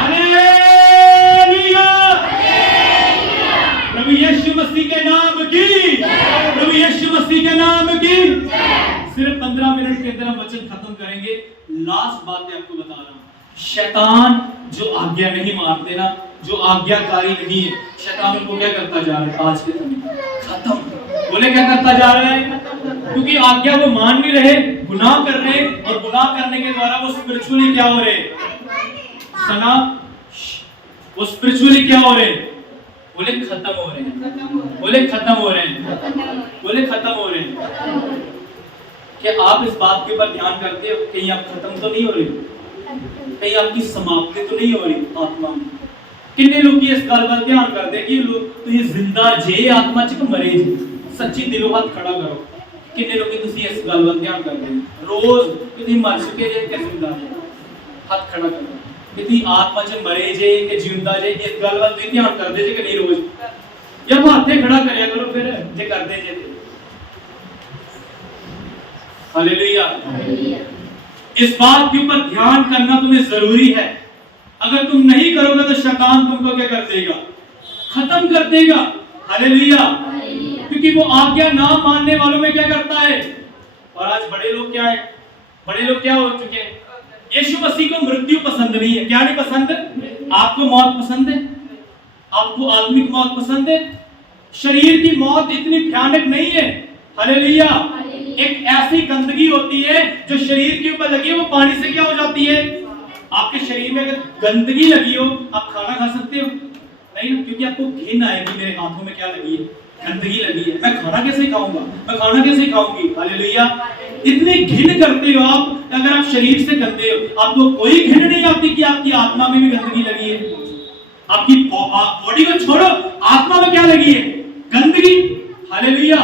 हालेलुया। प्रभु यीशु मसीह के नाम की, प्रभु यीशु मसीह के नाम की। सिर्फ 15 मिनट के अंदर हम वचन खत्म करेंगे। लास्ट बात मैं आपको बता रहा हूं, शैतान जो आज्ञा नहीं मानते ना, जो आज्ञाकारी नहीं है, शैतान उनको क्या करता जा रहा है आज के समय, खत्म। बोले क्या करता जा रहा है, क्योंकि आज्ञा वो मान नहीं रहे, गुनाह कर रहे, और गुनाह करने के द्वारा वो स्पिरिचुअली क्या हो रहे, सना, वो स्पिरिचुअली क्या हो रहे, बोले खत्म हो रहे हैं, बोले खत्म हो रहे हैं, बोले खत्म हो रहे हैं। क्या आप इस बात के ऊपर ध्यान करते हो, कहीं आप खत्म तो नहीं हो रहे, कहीं आपकी समाप्ति तो नहीं हो रही आत्मा में। कितने लोग इस गल पर ध्यान करते कि लोग तो ये जिंदा जे आत्मा च मरे जे, सच्ची दिलों हाथ खड़ा करो। कितने लोग इस गल पर ध्यान करते हैं रोज कि मर चुके जे कि जिंदा जे, हाथ खड़ा करो कि आत्मा च मरे जे कि जिंदा जे, इस गल पर ध्यान करते जे कि नहीं रोज, या हाथे खड़ा करया करो फिर जे करते जे। हालेलुया। इस बात के ऊपर ध्यान करना तुम्हें जरूरी है। अगर तुम नहीं करोगे तो शैतान तुमको क्या कर देगा, खत्म कर देगा। हालेलुया। क्योंकि वो आज्ञा ना मानने वालों में क्या करता है। और आज बड़े लोग क्या है, बड़े लोग क्या हो चुके हैं, यीशु मसीह को मृत्यु पसंद नहीं है। क्या नहीं पसंद? आपको मौत पसंद है, आपको आत्मिक मौत पसंद है। शरीर की मौत इतनी भयानक नहीं है। हालेलुया। एक ऐसी गंदगी होती है जो शरीर के ऊपर लगी है, वो पानी से क्या हो जाती है। आपके शरीर में अगर गंदगी लगी हो, आप खाना खा सकते हो नहीं, क्योंकि आपको घिन आएगी, मेरे हाथों में क्या लगी है, गंदगी लगी है, मैं खाना कैसे खाऊंगा, मैं खाना कैसे खाऊंगी। हालेलुया। इतनी घिन करते हो आप, अगर आप शरीर से गंदे हो, आपको कोई घिन नहीं आती कि आपकी आत्मा में भी गंदगी लगी है। आपकी बॉडी को छोड़ो, आत्मा में क्या लगी है, गंदगी। हालेलुया।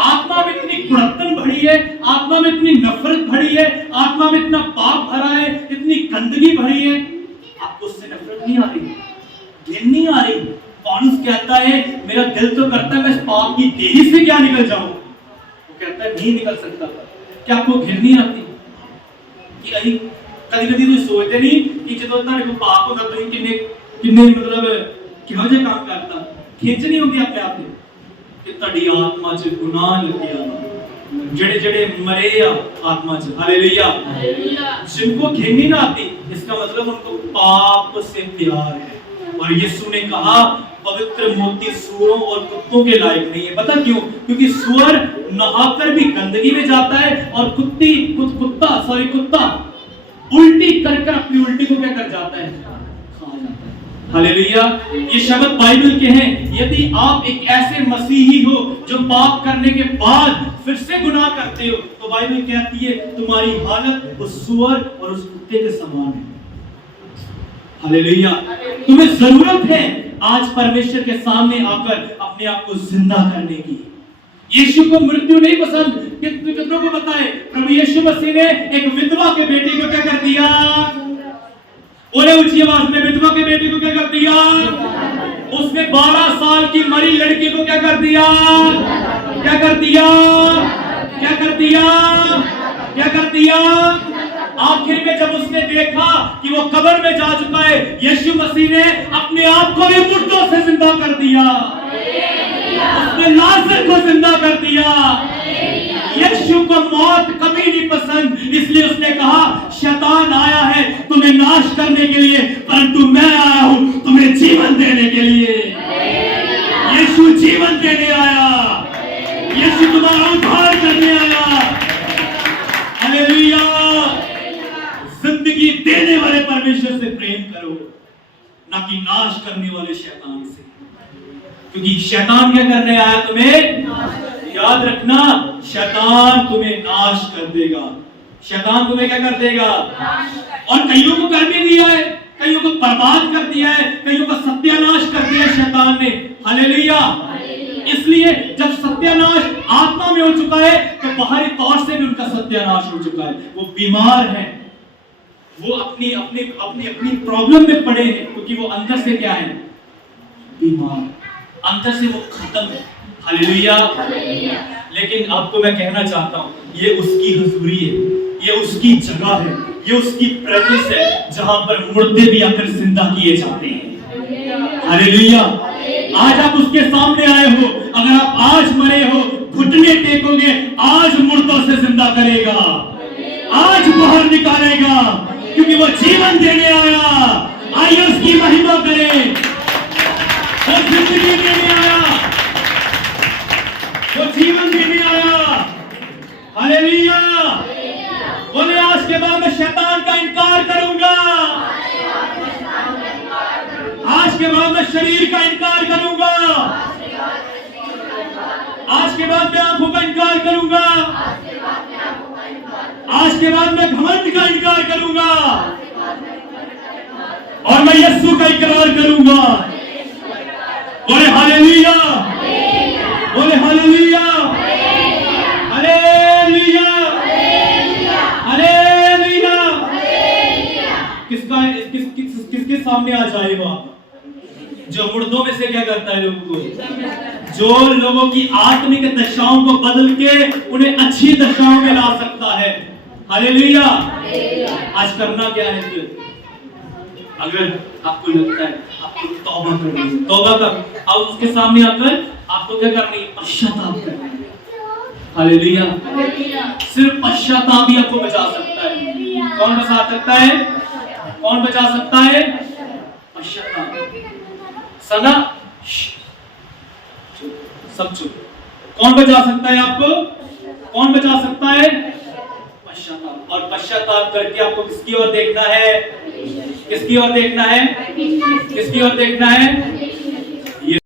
आत्मा में इतनी कुड़त्तन भरी है, आत्मा में इतनी नफरत भरी है, आत्मा में इतना पाप भरा है, इतनी गंदगी भरी है, आपको उससे नफरत नहीं आ रही, घिन नहीं आ रही। पौलुस कहता है मेरा दिल तो करता है मैं इस पाप की देही से क्या निकल जाऊं, वो कहता है नहीं निकल सकता। क्या आपको घिन नहीं आती कि अभी कभी-कभी तो सोचते नहीं कि ਜਦੋਂ ਤੁਹਾਡੇ ਕੋਲ ਪਾਪ ਹੁੰਦਾ ਤੁਸੀਂ किन्ने मतलब ਕਿਹੋ ਜਿਹਾ काम करता, खिंच नहीं होती अपने आप में कि ਤੁਹਾਡੀ आत्मा च गुनाह लगे जड़े जड़े मरे आत्मा च। हालेलुया। जिनको घिन नहीं आती, इसका मतलब उनको पाप से प्यार है। और यीशु ने कहा पवित्र मोती सूअरों और कुत्तों के लायक नहीं है। पता क्यों? क्योंकि सूअर नहाकर भी गंदगी में जाता है और कुत्ता उल्टी कर अपनी उल्टी को क्या कर जाता है, खा जाता है। हालेलुया। ये शब्द बाइबल के हैं। यदि आप एक ऐसे मसीही हो जो पाप करने के बाद फिर से गुनाह करते हो, तो बाइबल कहती है तुम्हारी हालत उस सूअर और उस कुत्ते के समान है। हालेलुया। तुम्हें जरूरत है आज परमेश्वर के सामने आकर अपने आप को जिंदा करने की। यीशु को मृत्यु नहीं पसंद। कितनों को बताए प्रभु यीशु मसीह ने एक विधवा के बेटे को क्या कर दिया? बोले ऊंची आवाज में, विधवा के बेटे को क्या कर दिया? उसने 12 साल की मरी लड़की को क्या कर दिया? क्या कर दिया? क्या कर दिया? क्या कर दिया? आखिर में जब उसने देखा कि वो कब्र में जा चुका है, यीशु मसीह ने अपने आप को भी मुर्दों से जिंदा कर दिया। उसने लाजर को जिंदा कर दिया। यीशु को मौत कभी नहीं पसंद, इसलिए उसने कहा शैतान आया है तुम्हें नाश करने के लिए, परंतु मैं आया हूं तुम्हें जीवन देने के लिए। यीशु जीवन देने आया। यीशु तुम्हारा उद्धार करने आया। हालेलुया। जिंदगी देने वाले परमेश्वर से प्रेम करो, ना कि नाश करने वाले शैतान से, क्योंकि शैतान क्या करने आया तुम्हें? याद रखना, शैतान तुम्हें नाश कर देगा। शैतान तुम्हें क्या कर देगा? और कईयों को कर भी दिया है, कईयों को बर्बाद कर दिया है, कईयों का सत्यानाश कर दिया शैतान ने। हालेलुया। इसलिए जब सत्यानाश आत्मा में हो चुका है तो बाहरी तौर से भी उनका सत्यानाश हो चुका है। वो बीमार हैं, वो अपनी अपनी अपनी अपनी प्रॉब्लम में पड़े हैं, क्योंकि वो अंदर से क्या है? बीमार, अंदर से वो खत्म है। हालेलुया। लेकिन आपको मैं कहना चाहता हूं, ये उसकी हुजूरी है, ये उसकी जगह है, ये उसकी प्रेजेंस है, जहां पर मुर्दे भी आकर जिंदा किए जाते हैं। हालेलुया। आज आप उसके सामने आए हो, अगर आप आज मरे हो, घुटने टेकोगे, आज मुर्दों से जिंदा करेगा, आज बाहर निकालेगा, क्योंकि वो जीवन देने आया। आइए उसकी महिमा करें। वो जिंदगी देने आया, वो जीवन देने आया। हालेलुया। बोले आज के बाद मैं शैतान का इनकार करूंगा। आज के बाद मैं शरीर का इनकार करूंगा। आज के बाद मैं आंखों का इनकार करूंगा। आज के बाद मैं घमंड का इनकार करूंगा और मैं यीशु का इकरार करूंगा। बोले हालेलुया। बोले हालेलुया। हालेलुया। हालेलुया। किसके सामने आ जाए वो आप? जो मुर्दों में से क्या करता है लोगों को, जो लोगों की आत्मिक दशाओं को बदल के उन्हें अच्छी दशाओं में ला सकता है। हालेलुया। आज करना क्या है फिर? अगर आपको लगता है आपको तौबा करनी है, तौबा कर, अब उसके सामने आकर आपको क्या करनी है? पश्चाताप करना है। हालेलुया। सिर्फ पश्चाताप ही आपको बचा सकता है। कौन बचा सकता है? कौन बचा सकता है? पश्चाताप। सना सब चुप। कौन बचा सकता है आपको? कौन बचा सकता है? पश्चाताप। और पश्चाताप करके आपको किसकी ओर देखना है? किसकी ओर देखना है? किसकी ओर देखना है?